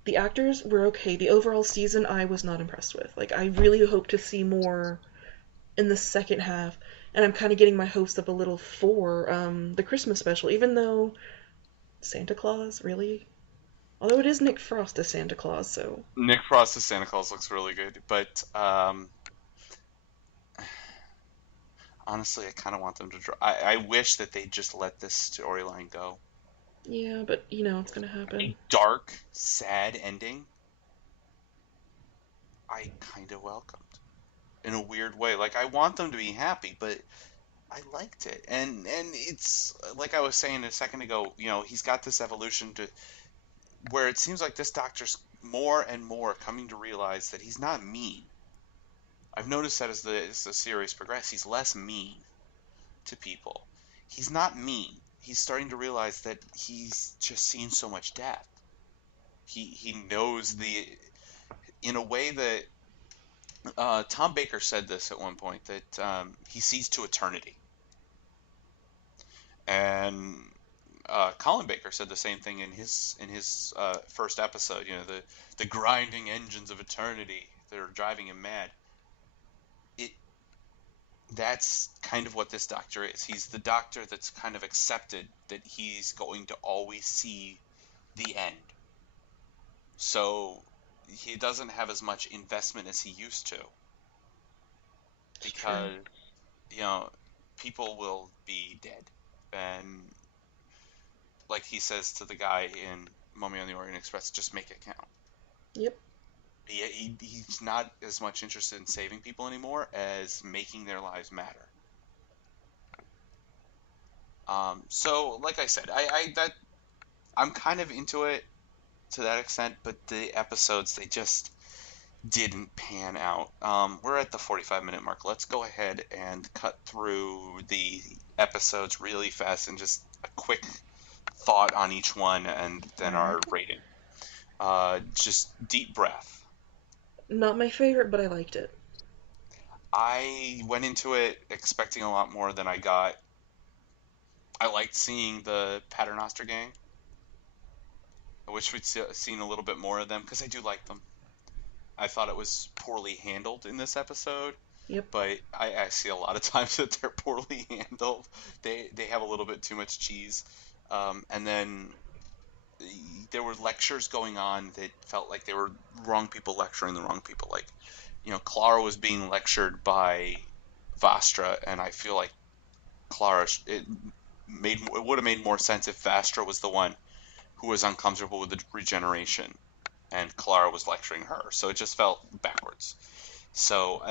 The actors were okay. The overall season I was not impressed with. Like I really hope to see more in the second half, and I'm kind of getting my hopes up a little for the Christmas special, even though Santa Claus really. Although it is Nick Frost as Santa Claus, so Nick Frost's Santa Claus looks really good, but honestly, I kind of want them to draw. I wish that they just let this storyline go. yeah, but you know it's gonna happen. A dark, sad ending, I kind of welcomed in a weird way. Like I want them to be happy, but I liked it, and it's like I was saying a second ago. You know, he's got this evolution to where it seems like this doctor's more and more coming to realize that he's not mean. I've noticed that as the series progresses, he's less mean to people. He's not mean. He's starting to realize that he's just seen so much death. He knows the in a way that Tom Baker said this at one point that he sees to eternity, and Colin Baker said the same thing in his first episode. You know, the grinding engines of eternity that are driving him mad. It That's kind of what this doctor is. He's the doctor that's kind of accepted that he's going to always see the end. So he doesn't have as much investment as he used to It's true. because, you know, people will be dead. And like he says to the guy in Mummy on the Orient Express, just make it count. Yep. He's not as much interested in saving people anymore as making their lives matter. So like I said, I'm kind of into it to that extent, but the episodes they just didn't pan out. We're at the 45-minute mark. Let's go ahead and cut through the episodes really fast and just a quick thought on each one and then All right. our rating. Just deep breath. Not my favorite, but I liked it. I went into it expecting a lot more than I got. I liked seeing the Paternoster gang. I wish we'd seen a little bit more of them because I do like them. I thought it was poorly handled in this episode, Yep. but I see a lot of times that they're poorly handled. They have a little bit too much cheese, and then there were lectures going on that felt like they were wrong people lecturing the wrong people. Like, you know, Clara was being lectured by Vastra, and I feel like Clara it would have made more sense if Vastra was the one who was uncomfortable with the regeneration, and Clara was lecturing her. So it just felt backwards. So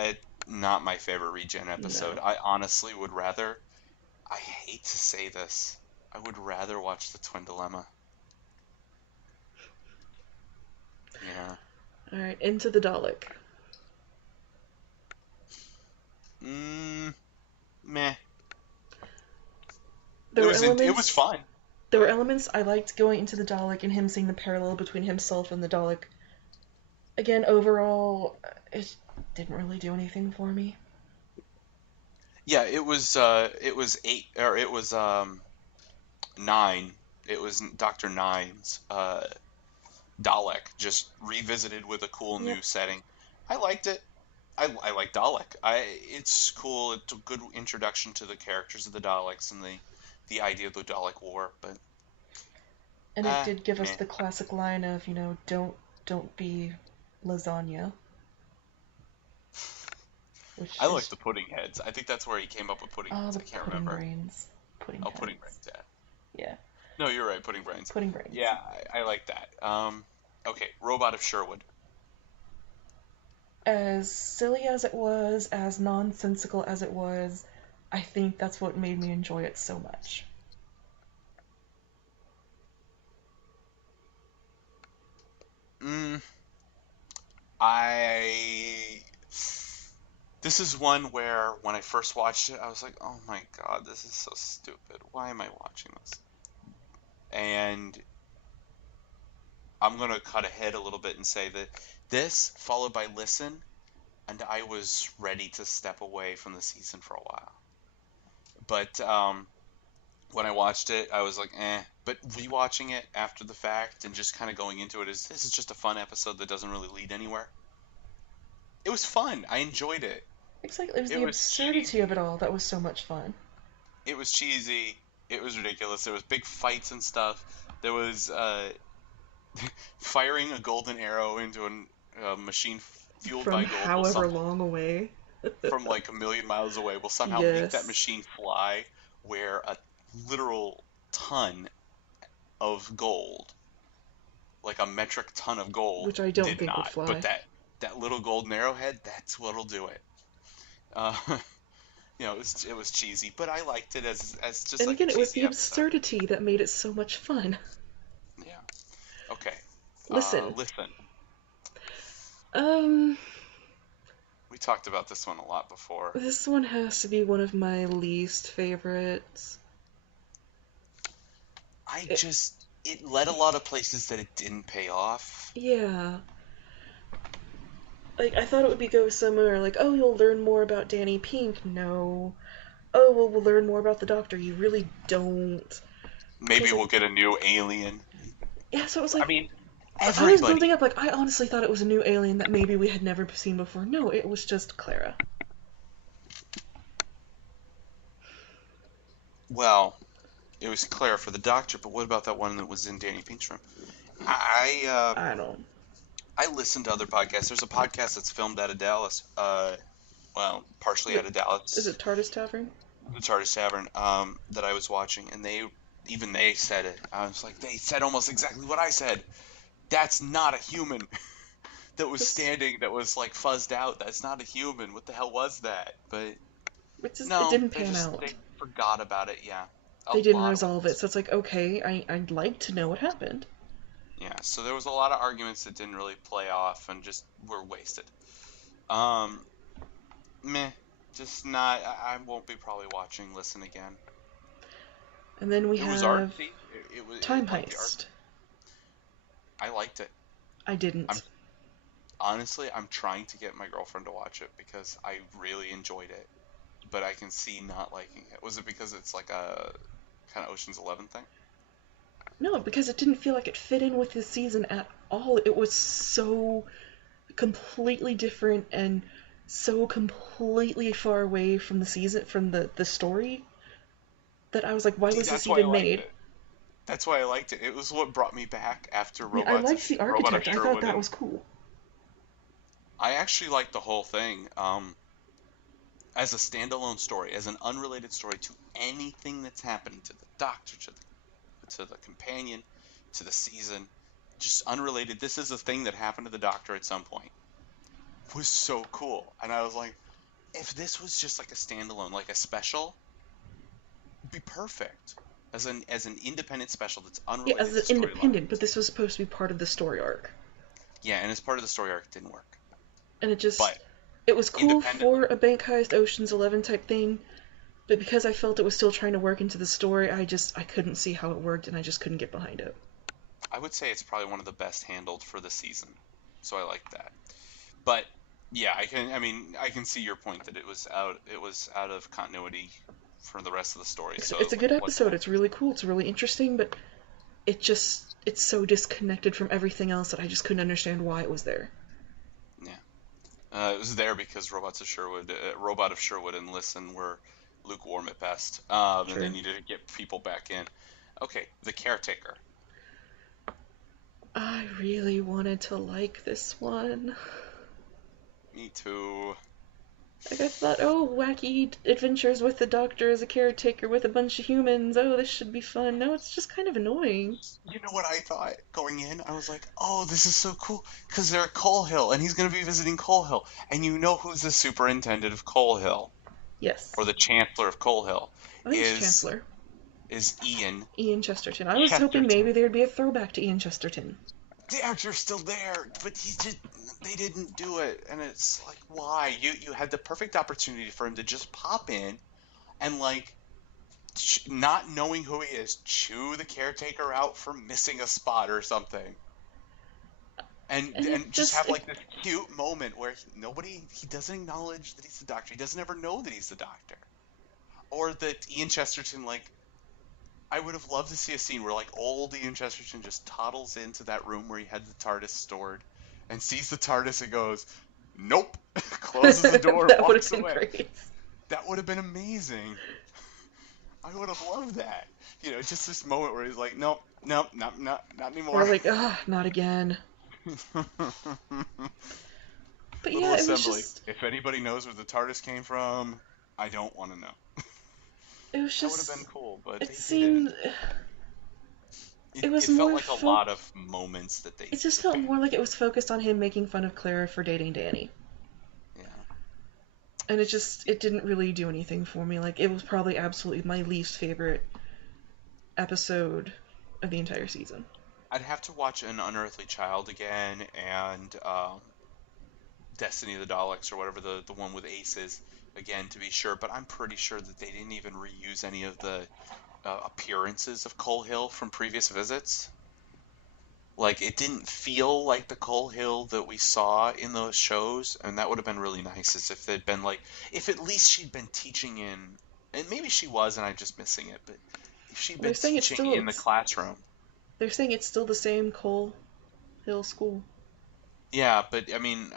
not my favorite regen episode. No. I honestly would rather. I hate to say this. I would rather watch the Twin Dilemma. Yeah. All right. Into the Dalek. Mm, meh. There were It was elements. fun, There were but elements I liked going into the Dalek and him seeing the parallel between himself and the Dalek. Again, overall, it didn't really do anything for me. yeah, it was eight or it was nine. It was Doctor Nine's Dalek just revisited with a cool Yep. new setting. I liked it. I like Dalek. It's cool. It's a good introduction to the characters of the Daleks and the idea of the Dalek War. But And it did give us meh. the classic line of, don't be lasagna, which I like is the pudding heads. I think that's where he came up with pudding heads. the I can't pudding remember. brains, pudding Oh, pudding brains. heads. Yeah. Yeah, No, you're right. Pudding brains. pudding brains. Yeah, I like that. Okay. Robot of Sherwood. As silly as it was, as nonsensical as it was, I think that's what made me enjoy it so much. Mm, I this is one where when I first watched it, I was like, "Oh my God, this is so stupid. Why am I watching this?" And I'm gonna cut ahead a little bit and say that this, followed by Listen, and I was ready to step away from the season for a while. But when I watched it, I was like, eh. But rewatching it after the fact and just kind of going into it is this is just a fun episode that doesn't really lead anywhere. It was fun. I enjoyed it. Exactly. It was It the was absurdity of it cheesy. all that was so much fun. It was cheesy. It was ridiculous. There was big fights and stuff. There was firing a golden arrow into a machine fueled From by gold will however somehow long away. from like a million miles away will somehow make that Yes. machine fly where a literal ton of gold, like a metric ton of gold, Which I don't did think would not. But fly. that little golden arrowhead, that's what'll do it. Uh, it was cheesy, but I liked it as just And like a again, it was cheesy the episode. absurdity that made it so much fun. Yeah. Okay. Listen. Listen, Um, we talked about this one a lot before. this one has to be one of my least favorites. It, It led a lot of places that it didn't pay off. yeah. Like, I thought it would be go somewhere like, oh, you'll learn more about Danny Pink. No. Oh, well, we'll learn more about the Doctor. You really don't. So Maybe it's like, we'll get a new alien. yeah, so it was I like, mean, I was everybody. building up, like, I honestly thought it was a new alien that maybe we had never seen before. No, it was just Clara. Well, it was Claire for the Doctor, but what about that one that was in Danny Pink's room? I I don't. I listen to other podcasts. There's a podcast that's filmed out of Dallas. Well, partially out of Is Dallas, it TARDIS Tavern? the Chartist Tavern. That I was watching, and they said it. I was like, they said almost exactly what I said. That's not a human that was Just, standing. That was like fuzzed out. That's not a human. What the hell was that? But it no, didn't pan they out. forgot about it. Yeah, a They didn't lot of resolve it, ones. so it's like, okay, I'd like to know what happened. Yeah, so there was a lot of arguments that didn't really play off and just were wasted. Um, Meh, just not. I won't be probably watching Listen again. And then we It was have artsy. It was Time like the art. Heist. I liked it. I I'm didn't. honestly, I'm trying to get my girlfriend to watch it because I really enjoyed it, but I can see not liking it. Was it because it's like a kind of Ocean's 11 thing? No, because it didn't feel like it fit in with this season at all. It was so completely different and so completely far away from the season, from the story, that I was like, why See, was this that's why I even liked made? it. That's why I liked it. It was what brought me back after I mean, I liked the Robot of architect. I thought Sherwood, that and was cool. I actually liked the whole thing. As a standalone story, as an unrelated story to anything that's happening to the Doctor, to the companion, to the season, just unrelated. This is a thing that happened to the Doctor at some point. Was so cool, and I was like, if this was just like a standalone, like a special, it'd be perfect. As an independent special that's Yeah, unrelated as an to independent, but storylines. this was supposed to be part of the story arc. Yeah, and as part of the story arc, it didn't work. And But it was cool for independently, a bank heist Ocean's 11 type thing, but because I felt it was still trying to work into the story, I couldn't see how it worked and I just couldn't get behind it. I would say it's probably one of the best handled for the season. So I like that. But yeah, I can see your point that it was out of continuity for the rest of the story. So It's a like good what the episode. heck? It's really cool. It's really interesting, but it's so disconnected from everything else that I just couldn't understand why it was there. Yeah. It was there because Robot of Sherwood and Listen were lukewarm at best. And they True. needed to get people back in. Okay, The Caretaker. I really wanted to like this one. Me too. Like I thought, oh, wacky adventures with the Doctor as a caretaker with a bunch of humans. Oh, this should be fun. No, it's just kind of annoying. You know what I thought going in? I was like, oh, this is so cool because they're at Coal Hill and he's going to be visiting Coal Hill. And you know who's the superintendent of Coal Hill? Yes. or the Chancellor of Coal Hill, I think it's is Chancellor. Ian Ian Chesterton. I was hoping Chesterton. maybe there'd be a throwback to Ian Chesterton. The actor's still there, but they didn't do it, and it's like, why? You had the perfect opportunity for him to just pop in and like not knowing who he is, chew the caretaker out for missing a spot or something, And and just have like this cute moment where he doesn't acknowledge that he's the doctor. He doesn't ever know that he's the doctor, or that Ian Chesterton like. I would have loved to see a scene where like old Ian Chesterton just toddles into that room where he had the TARDIS stored and sees the TARDIS and goes, "Nope," closes the door and that would have walks been away. great. That would have been amazing. I would have loved that. Just this moment where he's like, "Nope, nope, not We're anymore." like, ah, not again. But Little yeah, it was assembly. just, If anybody knows where the TARDIS came from, I don't want to know. it was That would have been just, cool, but it they didn't. seemed, It, it was it felt more like a lot of moments that they it just just felt banned. more like it was focused on him making fun of Clara for dating Danny. Yeah. And it didn't really do anything for me. Like, it was probably absolutely my least favorite episode of the entire season. I'd have to watch An Unearthly Child again and Destiny of the Daleks or whatever the one with Ace is again to be sure, but I'm pretty sure that they didn't even reuse any of the appearances of Coal Hill from previous visits. Like it didn't feel like the Coal Hill that we saw in those shows, and that would have been really nice as if they'd been like if at least she'd been teaching in and maybe she was and I'm just missing it, but if she'd Well, they're been saying teaching in the classroom. it's still the same Cole Hill school. Yeah, but I mean,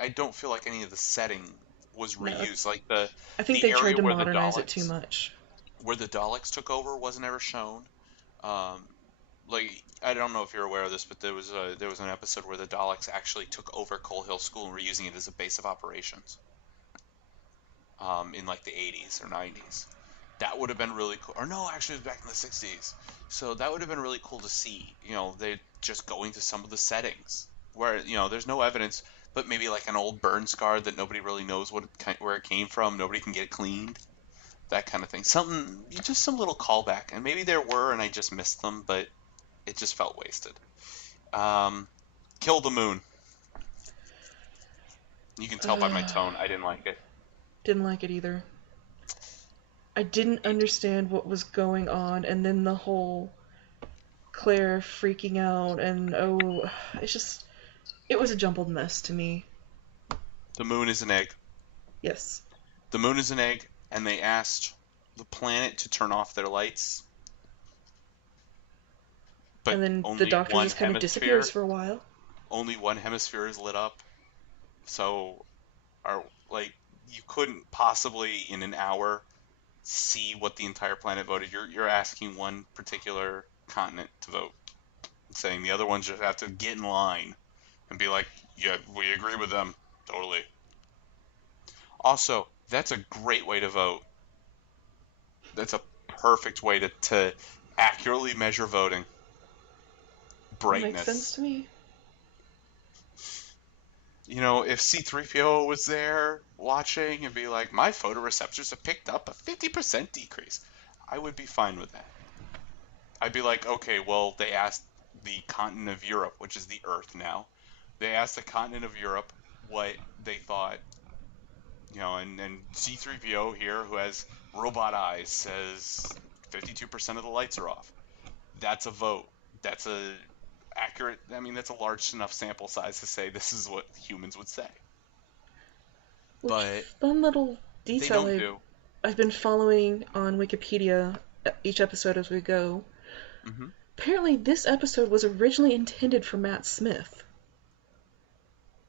I don't feel like any of the setting was No, reused. Like the I think the they tried area to modernize it too much. Where the Daleks took over wasn't ever shown. Um, like I don't know if you're aware of this, but there was an episode where the Daleks actually took over Coal Hill School and were using it as a base of operations. In like the 80s or 90s. That would have been really cool. Or no, actually, it was back in the 60s. So that would have been really cool to see. They just going to some of the settings where there's no evidence, but maybe like an old burn scar that nobody really knows where it came from. Nobody can get it cleaned. That kind of thing. Something, just some little callback, and maybe there were, and I just missed them, but it just felt wasted. Um, Kill the Moon. You can tell by my Uh, tone, I didn't like it. didn't like it either. I didn't It understand what was going on, and then the whole Claire freaking out, and oh, it's just, it was a jumbled mess to me. the moon is an egg. Yes. The moon is an egg, and they asked the planet to turn off their lights, but And then the only doctor one just kind of disappears hemisphere, for a while. only one hemisphere is lit up. So, are like you couldn't possibly in an hour see what the entire planet voted. You're asking one particular continent to vote, saying the other ones just have to get in line and be like, "Yeah, we agree with them, totally." Also, that's a great way to vote. That's a perfect way to accurately measure voting. That makes sense Brightness. to me. If C3PO was there watching and be like, my photoreceptors have picked up a 50% decrease, I would be fine with that. I'd be like, okay, well, they asked the continent of Europe, which is the Earth now, they asked the continent of Europe what they thought, and C3PO here, who has robot eyes, says 52% of the lights are off. That's a vote. That's a accurate, I mean, that's a large enough sample size to say this is what humans would say. Which But fun little they detail don't do. I've been following on Wikipedia each episode as we go. Hmm. Apparently, this episode was originally intended for Matt Smith,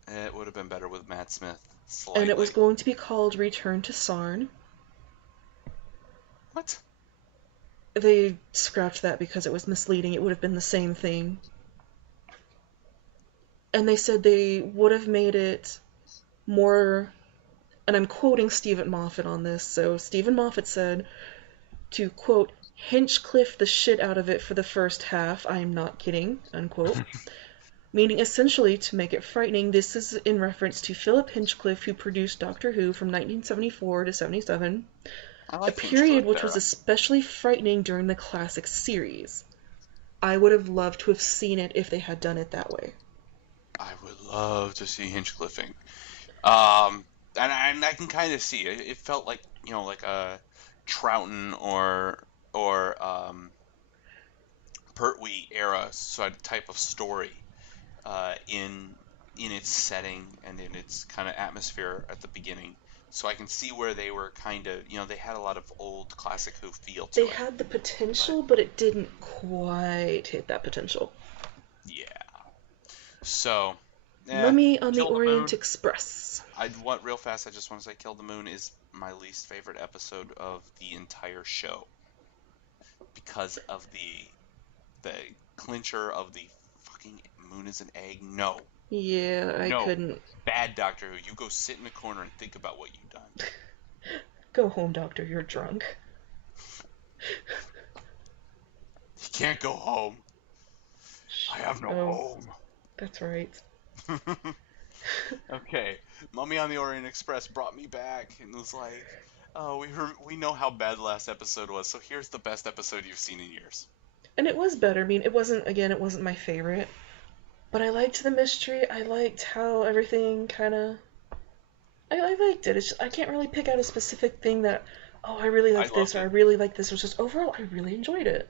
It would have been better with Matt Smith, and it was slightly. going to be called Return to Sarn. What? They scrapped that because it was misleading. It would have been the same thing. And they said they would have made it more, and I'm quoting Stephen Moffat on this. So Stephen Moffat said to, quote, Hinchcliffe the shit out of it for the first half. I am not kidding, unquote. Meaning essentially to make it frightening, this is in reference to Philip Hinchcliffe, who produced Doctor Who from 1974 to 77, I a like period Hinchcliffe which was era. especially frightening during the classic series. I would have loved to have seen it if they had done it that way. I would love to see Hinchcliffing. Um, and I can kind of see it. It felt like, like a Troughton or Pertwee era sort of type of story, in its setting and in its kind of atmosphere at the beginning. So I can see where they were kind of, they had a lot of old classic Who feel They to it. had the But potential, but it didn't quite hit that potential. yeah. So, yeah, Mummy on the Kill the Orient Moon. Express. I want real fast. I just want to say, Kill the Moon is my least favorite episode of the entire show because of the clincher of the fucking moon is an egg. No, Yeah, I no, couldn't. bad Doctor Who. You go sit in the corner and think about what you've done. Go home, Doctor, you're drunk. You can't go home. Shh. I have no Oh, home. that's right. Okay, Mummy on the Orient Express brought me back and was like, "Oh, we know how bad the last episode was, so here's the best episode you've seen in years." And it was better. I mean, it wasn't, again, it wasn't my favorite. But I liked the mystery. I liked how everything kind of. I liked it. It's just, I can't really pick out a specific thing that, oh, I really I liked this loved or I it. really liked this. It was just overall, I really enjoyed it.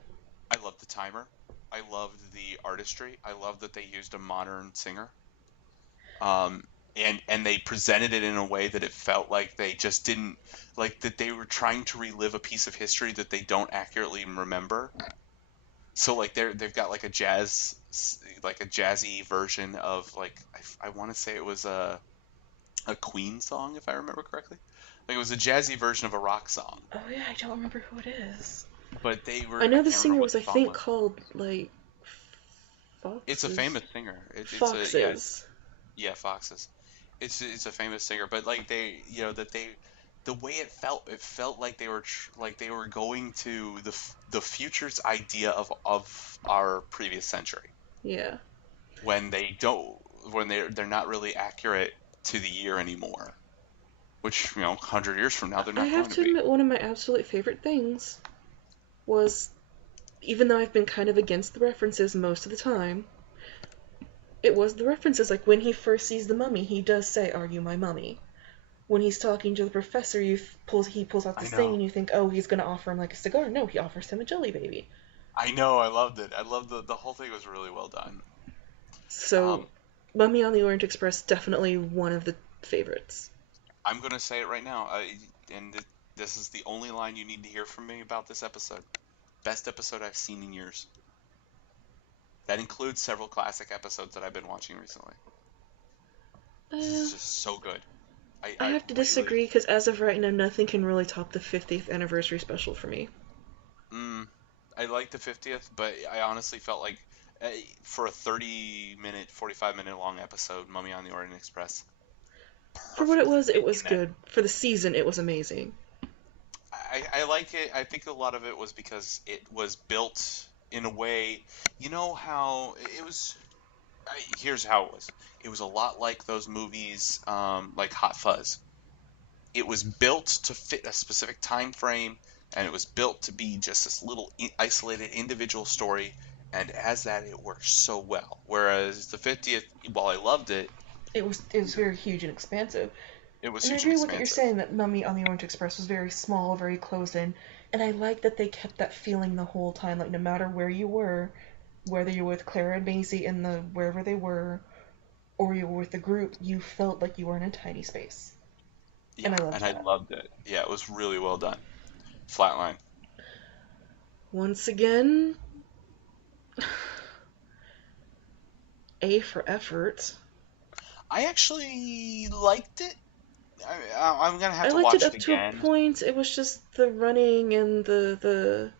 I loved the timer. I loved the artistry. I loved that they used a modern singer. Um, and they presented it in a way that it felt like they just didn't like that they were trying to relive a piece of history that they don't accurately remember. So like they've got like like a jazzy version of like I want to say it was a Queen song if I remember correctly. Like it was a jazzy version of a rock song, Oh, yeah, I don't remember who it is. but I I know the can't remember singer what was, the I song think, was. called, like, It's a Foxes. famous singer. It's a yeah, Foxes. yeah, Foxes. It's a famous singer, but like that they the way it felt like like they were going to the future's idea of our previous century Yeah. when they don't when they're not really accurate to the year anymore, which 100 years from now they're I not have going to to be. admit, one of my absolute favorite things was, even though I've been kind of against the references most of the time, it was the references. Like when he first sees the mummy, he does say, "Are you my mummy?" When he's talking to the professor, he pulls out I this thing, know. and you think, "Oh, he's gonna offer him like a cigar." No, he offers him a jelly baby. I know. I loved it. I loved the whole thing was really well done. So, Um, Mummy on the Orient Express definitely one of the favorites. I'm gonna say it right now. And this is the only line you need to hear from me about this episode. Best episode I've seen in years. That includes several classic episodes that I've been watching recently. This Uh, is just so good. I I have to really, disagree because as of right now, nothing can really top the 50th anniversary special for me. mm, I like the 50th, but I honestly felt like uh, for a 30-minute, 45-minute long episode, Mummy on the Orient Express, For what perfectly it fit was in that. good. For the season, it was amazing. I like it. I think a lot of it was because it was built in a way, you know how it was. Here's how it was. It was a lot like those movies, like Hot Fuzz. It was built to fit a specific time frame, and it was built to be just this little isolated individual story. And as that, it works so well. Whereas the 50th, while I loved it, It was very huge and expansive. it was And I huge and agree with what you're expansive. saying that Mummy on the Orient Express was very small, very closed in, and I like that they kept that feeling the whole time. Like no matter where you were, whether you were with Clara and Maisie in the wherever they were, or you were with the group, you felt like you were in a tiny space, and Yeah, I loved and I that. loved it. Yeah, it was really well done. Flatline. Once again, A for effort. I actually liked it. I'm gonna have I to liked it watch it up to a again. point. It was just the running and the.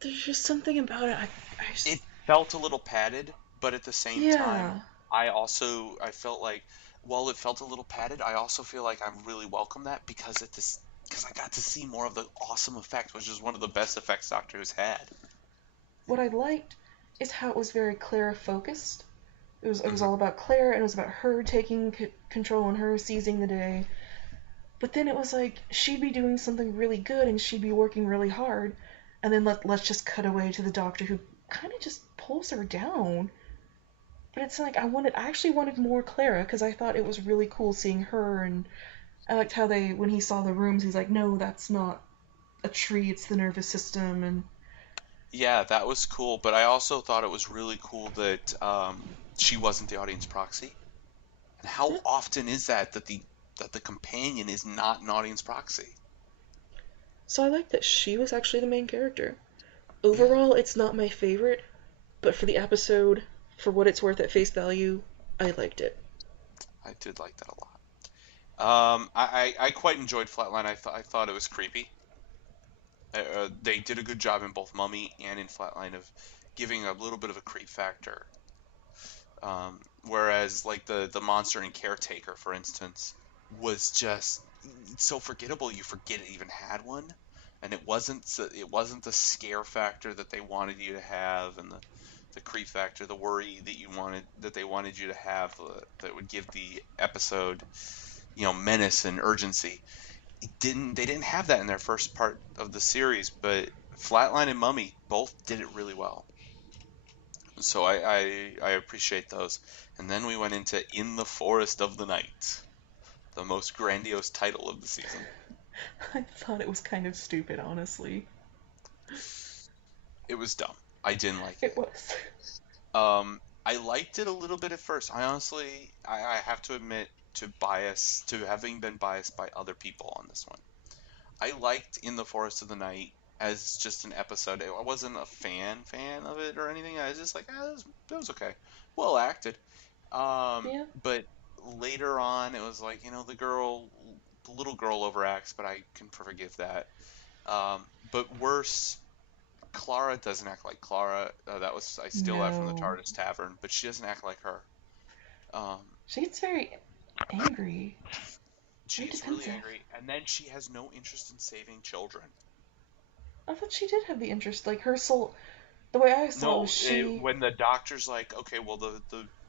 There's just something about it. I just, It felt a little padded, but at the same time, yeah. I felt like while it felt a little padded, I also feel like I really welcome that because I got to see more of the awesome effect, which is one of the best effects Doctor Who's had. What I liked is how it was very Clara focused. It was Hmm. all about Claire, and it was about her taking control and her seizing the day. But then it was like she'd be doing something really good and she'd be working really hard, and then let's just cut away to the doctor who kind of just pulls her down. But it's like I actually wanted more Clara because I thought it was really cool seeing her, and I liked how they when he saw the rooms he's like, no, that's not a tree, it's the nervous system, and Yeah, that was cool, but I also thought it was really cool that she wasn't the audience proxy. And how yeah. often is that the companion is not an audience proxy? So I like that she was actually the main character. Yeah, Overall, it's not my favorite, but for the episode, for what it's worth at face value, I liked it. I did like that a lot. I quite enjoyed Flatline. I thought it was creepy. They did a good job in both Mummy and in Flatline of giving a little bit of a creep factor. Whereas like the monster in Caretaker, for instance, was just it's so forgettable. You forget it even had one, and it wasn't the scare factor that they wanted you to have, and the creep factor, the worry that they wanted you to have that would give the episode menace and urgency. They didn't have that in their first part of the series, but Flatline and Mummy both did it really well. So I appreciate those. And then we went into In the Forest of the Night, the most grandiose title of the season. I thought it was kind of stupid, honestly. It was dumb. I didn't like It it. was. I liked it a little bit at first. I have to admit to having been biased by other people on this one. I liked In the Forest of the Night as just an episode. I wasn't a fan of it or anything. I was just like, that was okay. Well acted. Yeah. But later on, it was like, the little girl overacts, but I can forgive that. But worse, Clara doesn't act like Clara. I steal that from the No. TARDIS Tavern, but she doesn't act like her. Um, She gets very angry, she very gets really defensive. angry, and then she has no interest in saving children. I thought she did have the interest. Like her soul, the way I saw it was No, she. when the doctor's like, okay, well,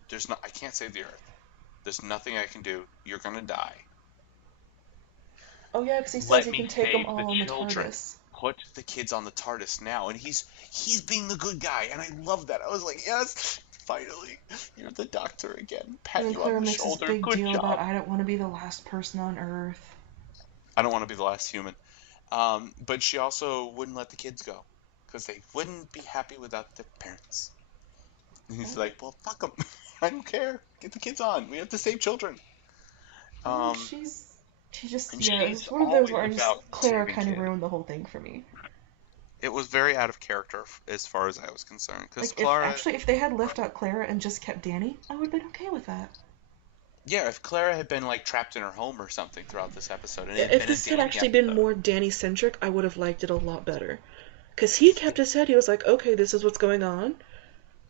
there's not, I can't save the Earth. There's nothing I can do. You're gonna die. Oh yeah, because he says Let he me can take them save the all on the children. TARDIS. Put the kids on the TARDIS now. And he's being the good guy, and I love that. I was like, yes, finally, you're the doctor again. And Pat then you on Clara the makes this shoulder. big Good deal about job. I don't want to be the last person on Earth. I don't want to be the last human. But she also wouldn't let the kids go because they wouldn't be happy without their parents. And he's Oh, like, well, fuck them. I don't care. Get the kids on. We have to save children. oh, Um, she just and yeah. she's It's one of those always where I just about Clara saving kind of kids. ruined the whole thing for me. It was very out of character as far as I was concerned. Because Like if Clara, actually if they had left out Clara and just kept Danny, I would have been okay with that. yeah, if Clara had been like trapped in her home or something throughout this episode, and it had If been a this had Danny actually been episode, more Danny centric, I would have liked it a lot better. Because he kept his head. He was like, okay, this is what's going on.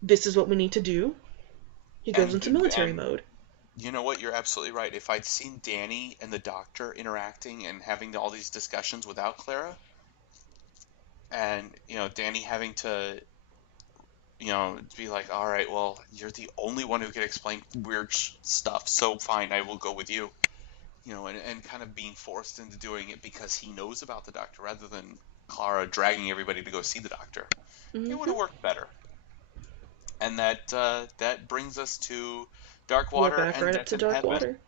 This is what we need to do. He goes and into military and mode. you know what? You're absolutely right. If I'd seen Danny and the Doctor interacting and having all these discussions without Clara, and Danny having to be like, all right, well, you're the only one who can explain weird stuff, so fine, I will go with you. And kind of being forced into doing it because he knows about the Doctor rather than Clara dragging everybody to go see the Doctor. It would Mm-hmm. have worked better. And that brings us to We're Darkwater back and right up Death to in Dark Heaven. Water.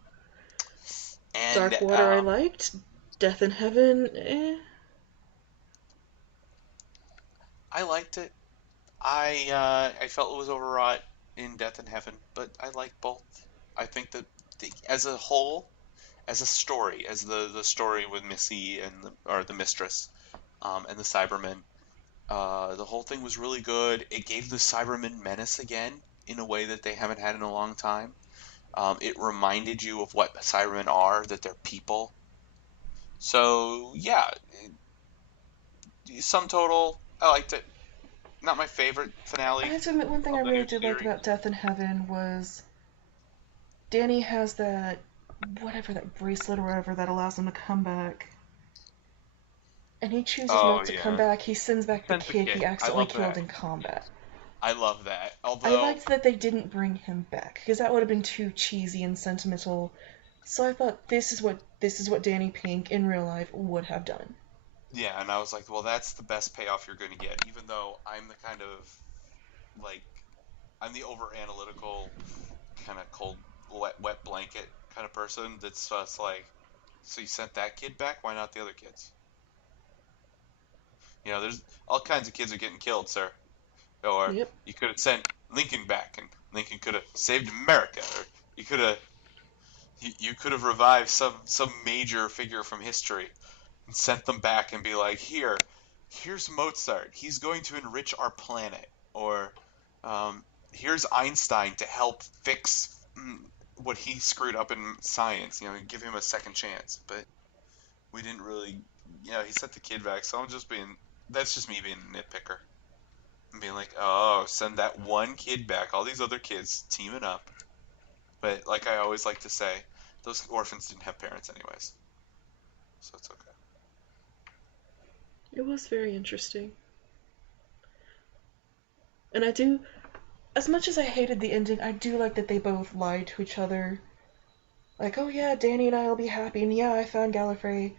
And Dark Water I liked. Death in Heaven, eh. I liked it. I felt it was overwrought in Death in Heaven, but I like both. I think that as a whole, as a story, as the story with Missy or the Mistress, and the Cybermen, the whole thing was really good. It gave the Cybermen menace again in a way that they haven't had in a long time. It reminded you of what Cybermen are, that they're people. So yeah, sum total, I liked it. Not my favorite I finale have to admit, one thing I of the really new did like series. about Death in Heaven was Danny has that whatever that bracelet or whatever that allows him to come back. And he chooses Oh not to come yeah, back. He sends he back the sent the kid kid. he I accidentally love killed that. in combat. I love that. I Although, liked that they didn't bring him back because that would have been too cheesy and sentimental. So I thought this is what Danny Pink in real life would have done. yeah, and I was like, well, that's the best payoff you're going to get. Even though I'm the kind of like I'm the over analytical, kind of cold, wet blanket kind of person. That's just like, so you sent that kid back? Why not the other kids? There's all kinds of kids are getting killed, sir. Or Yep. you could have sent Lincoln back, and Lincoln could have saved America. Or you could have you could have revived some major figure from history and sent them back and be like, here's Mozart. He's going to enrich our planet. Or here's Einstein to help fix what he screwed up in science. Give him a second chance. But we didn't really. He sent the kid back. So I'm just being. That's just me being a nitpicker. And being like, oh, send that one kid back. All these other kids teaming up. But like I always like to say, those orphans didn't have parents anyways. So it's okay. It was very interesting. And I do, as much as I hated the ending, I do like that they both lied to each other. Like, oh yeah, Danny and I will be happy, and yeah, I found Gallifrey.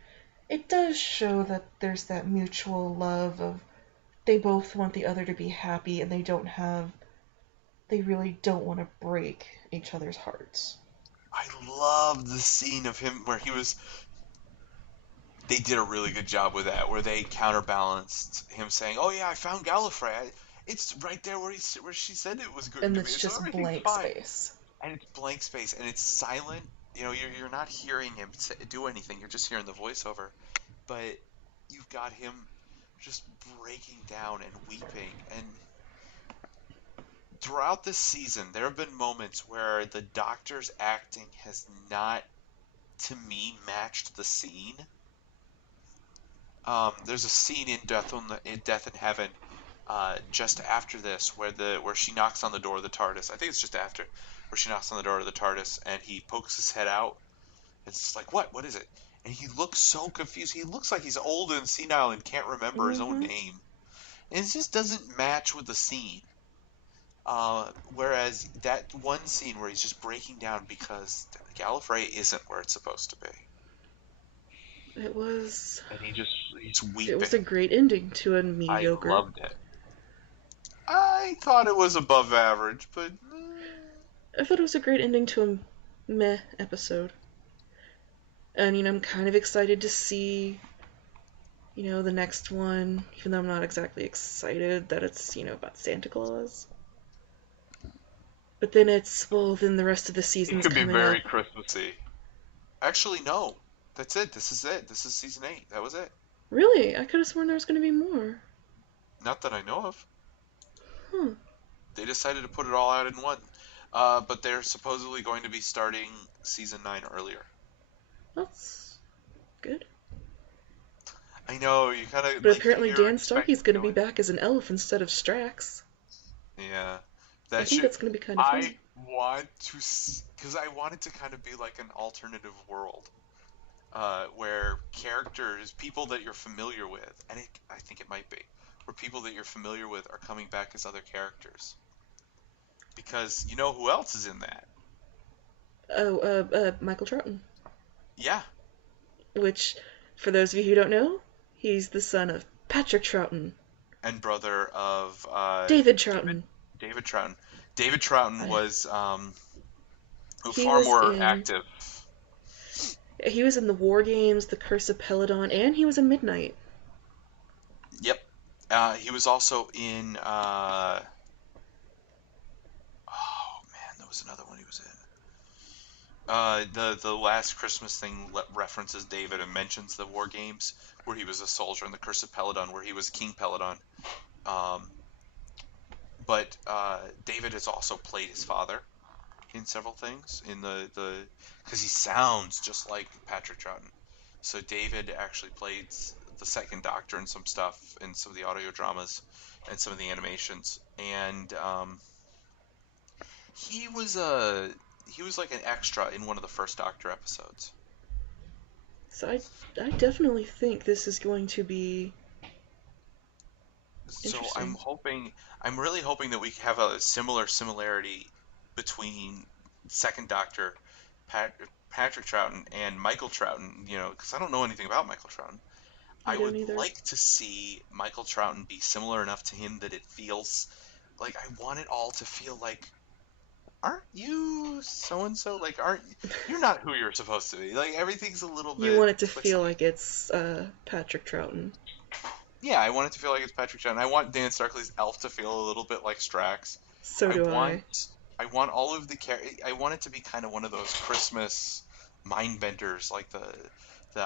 It does show that there's that mutual love of they both want the other to be happy, and they really don't want to break each other's hearts. I love the scene of him where he was. They did a really good job with that, where they counterbalanced him saying, "Oh yeah, I found Gallifrey. It's right there where she said it was going And to be. it's So just everything's blank fine." space. And it's blank space, and it's silent. You're not hearing him do anything. You're just hearing the voiceover. But you've got him just breaking down and weeping. And throughout this season, there have been moments where the Doctor's acting has not, to me, matched the scene. There's a scene in Death in Heaven, just after this, where she knocks on the door of the TARDIS. I think it's just after, where she knocks on the door of the TARDIS, and he pokes his head out. It's like, what? What is it? And he looks so confused. He looks like he's old and senile and can't remember his own Mm-hmm. name. And it just doesn't match with the scene. Whereas that one scene where he's just breaking down because Gallifrey isn't where it's supposed to be, It was and he's it was weeping. a great ending to a I mediocre. loved it. I thought it was above average, but I thought it was a great ending to a meh episode. And I'm kind of excited to see the next one, even though I'm not exactly excited that it's about Santa Claus. But then then the rest of the it season's could be coming up. very Christmassy. Actually, no. That's it. This is it. This is season 8. That was it. Really? I could have sworn there was going to be more. Not that I know of. Huh. They decided to put it all out in one. But they're supposedly going to be starting season 9 earlier. That's good. I know, you kind of But like apparently you're Dan Starkey's expecting going to be going. back as an elf instead of Strax. Yeah. I That think should. that's going to be kind of I fun. want to. Because I want it to kind of be like an alternative world. Where characters, people that you're familiar with, and I think it might be, where people that you're familiar with are coming back as other characters. Because you know who else is in that? Oh, Michael Troughton. Yeah, Which, for those of you who don't know, he's the son of Patrick Troughton. and brother of David David Troughton. David Troughton. David Troughton I, was he far was more in active. he was in the War Games, The Curse of Peladon, and he was in Midnight. Yep. He was also in. Oh man, there was another one he was in. The last Christmas thing references David and mentions the War Games where he was a soldier in the Curse of Peladon where he was King Peladon. Um, but David has also played his father in several things in the because he sounds just like Patrick Troughton. So David actually played the Second Doctor in some stuff in some of the audio dramas and some of the animations, and he was a he was like an extra in one of the first Doctor episodes. So I definitely think this is going to be So Interesting. I'm really hoping that we have a similarity between Second Doctor, Pat, Patrick Troughton, and Michael Troughton. You know, because I don't know anything about Michael Troughton. I I don't would either. like to see Michael Troughton be similar enough to him that it feels like I want it all to feel like, aren't you so and so? Like, aren't you're not who you're supposed to be? Like everything's a little You bit want it to feel twisty. like it's Patrick Troughton. Yeah, I want it to feel like it's Patrick Chan. I want Dan Starkley's elf to feel a little bit like Strax. So I do want I. I want all of the I want it to be kind of one of those Christmas mind benders, like the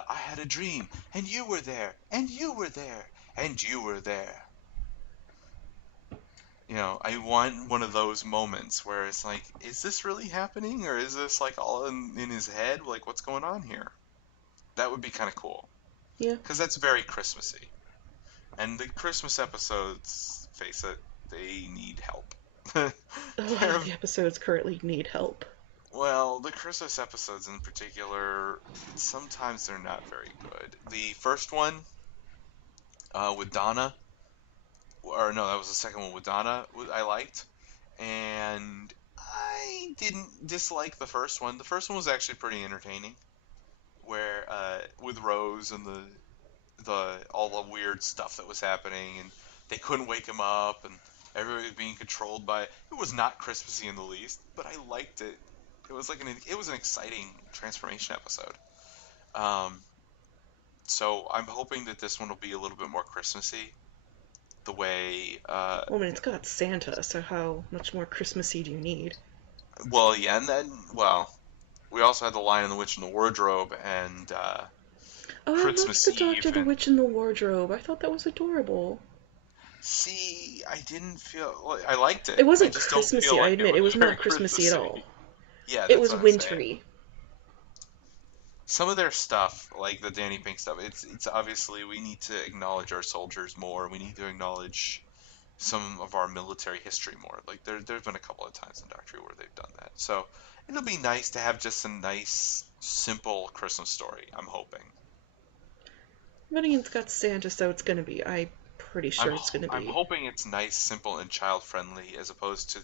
I had a dream and you were there and you were there and you were there. You know, I want one of those moments where it's like, is this really happening or is this like all in his head? Like, what's going on here? That would be kind of cool Yeah. because that's very Christmassy. And the Christmas episodes, face it, they need help. A lot They're, of the episodes currently need help. well, the Christmas episodes in particular, sometimes they're not very good. The first one with Donna, or no, that was the second one with Donna, I liked. And I didn't dislike the first one. The first one was actually pretty entertaining, where with Rose and the all the weird stuff that was happening, and they couldn't wake him up, and everybody was being controlled by. It was not Christmassy in the least, but I liked it. It was like it was an exciting transformation episode. Um, so I'm hoping that this one will be a little bit more Christmassy. The way, Well, I mean, it's got Santa, so how much more Christmassy do you need? well, yeah, and then we also had the Lion and the Witch in the Wardrobe and Oh, I loved Christmas the Doctor, Eve, the and Witch in the Wardrobe. I thought that was adorable. see, I didn't feel like I liked It it. I wasn't just don't feel Christmassy, I like it admit. It was was very not Christmassy at Christmassy. all. Yeah, It that's was what I'm saying. wintry. Some of their stuff, like the Danny Pink stuff, it's obviously we need to acknowledge our soldiers more. We need to acknowledge some of our military history more. Like there's been a couple of times in Doctor Who where they've done that. So it'll be nice to have just a nice, simple Christmas story. I'm hoping. But again, it's got Santa, so it's gonna be. I'm pretty sure it's gonna I'm be. hoping it's nice, simple, and child friendly as opposed to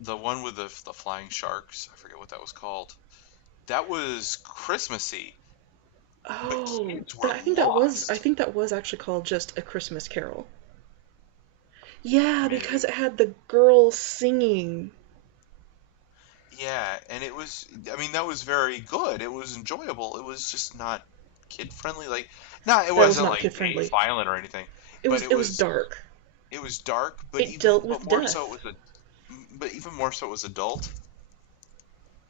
the one with the flying sharks. I forget what that was called. That was Christmassy, but Oh, kids were I think that was. I lost. think that was actually called just A Christmas Carol. I Yeah, mean, because it had the girl singing. yeah, and it was, I mean, that was very good. It was enjoyable. It was just not kid friendly. Like, nah, it That was wasn't not like kid gay friendly. violent or anything, but It was dark. it was dark, It dealt but with more so it death. was but even more so it was adult.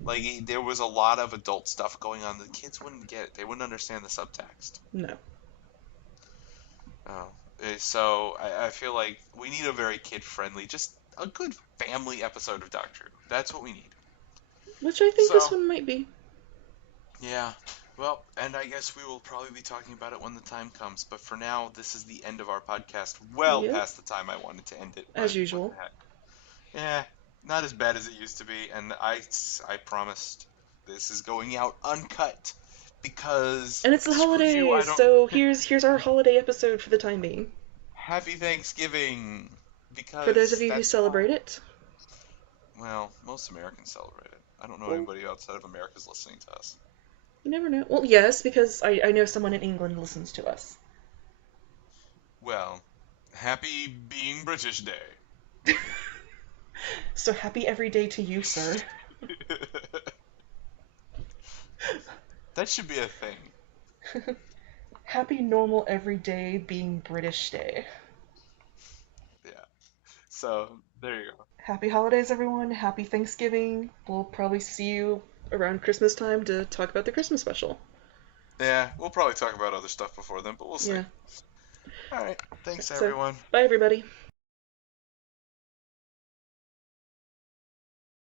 Like, there was a lot of adult stuff going on. The kids wouldn't get it. They wouldn't understand the subtext. No. Oh, so I feel like we need a very kid friendly, just a good family episode of Doctor Who. That's what we need. Which I think this So, one might be. yeah. Well, and I guess we will probably be talking about it when the time comes. But for now, this is the end of our podcast. Well Yep. past the time I wanted to end it, As but what usual. the heck? Yeah, not as bad as it used to be. And I promised this is going out uncut because And it's the screw you. I holidays, don't. so here's our holiday episode for the time being. Happy Thanksgiving For those of because you who that's why. celebrate it, Well, most Americans celebrate it. I don't know well, anybody outside of America's listening to us. you never know. Well, yes, because I know someone in England listens to us. Well, happy being British Day. So happy every day to you, sir. That should be a thing. Happy normal everyday being British Day. Yeah. So, there you go. Happy holidays, everyone. Happy Thanksgiving. We'll probably see you around Christmas time to talk about the Christmas special. Yeah, we'll probably talk about other stuff before then, but we'll see. Yeah. All right. Thanks, So, everyone. bye, everybody.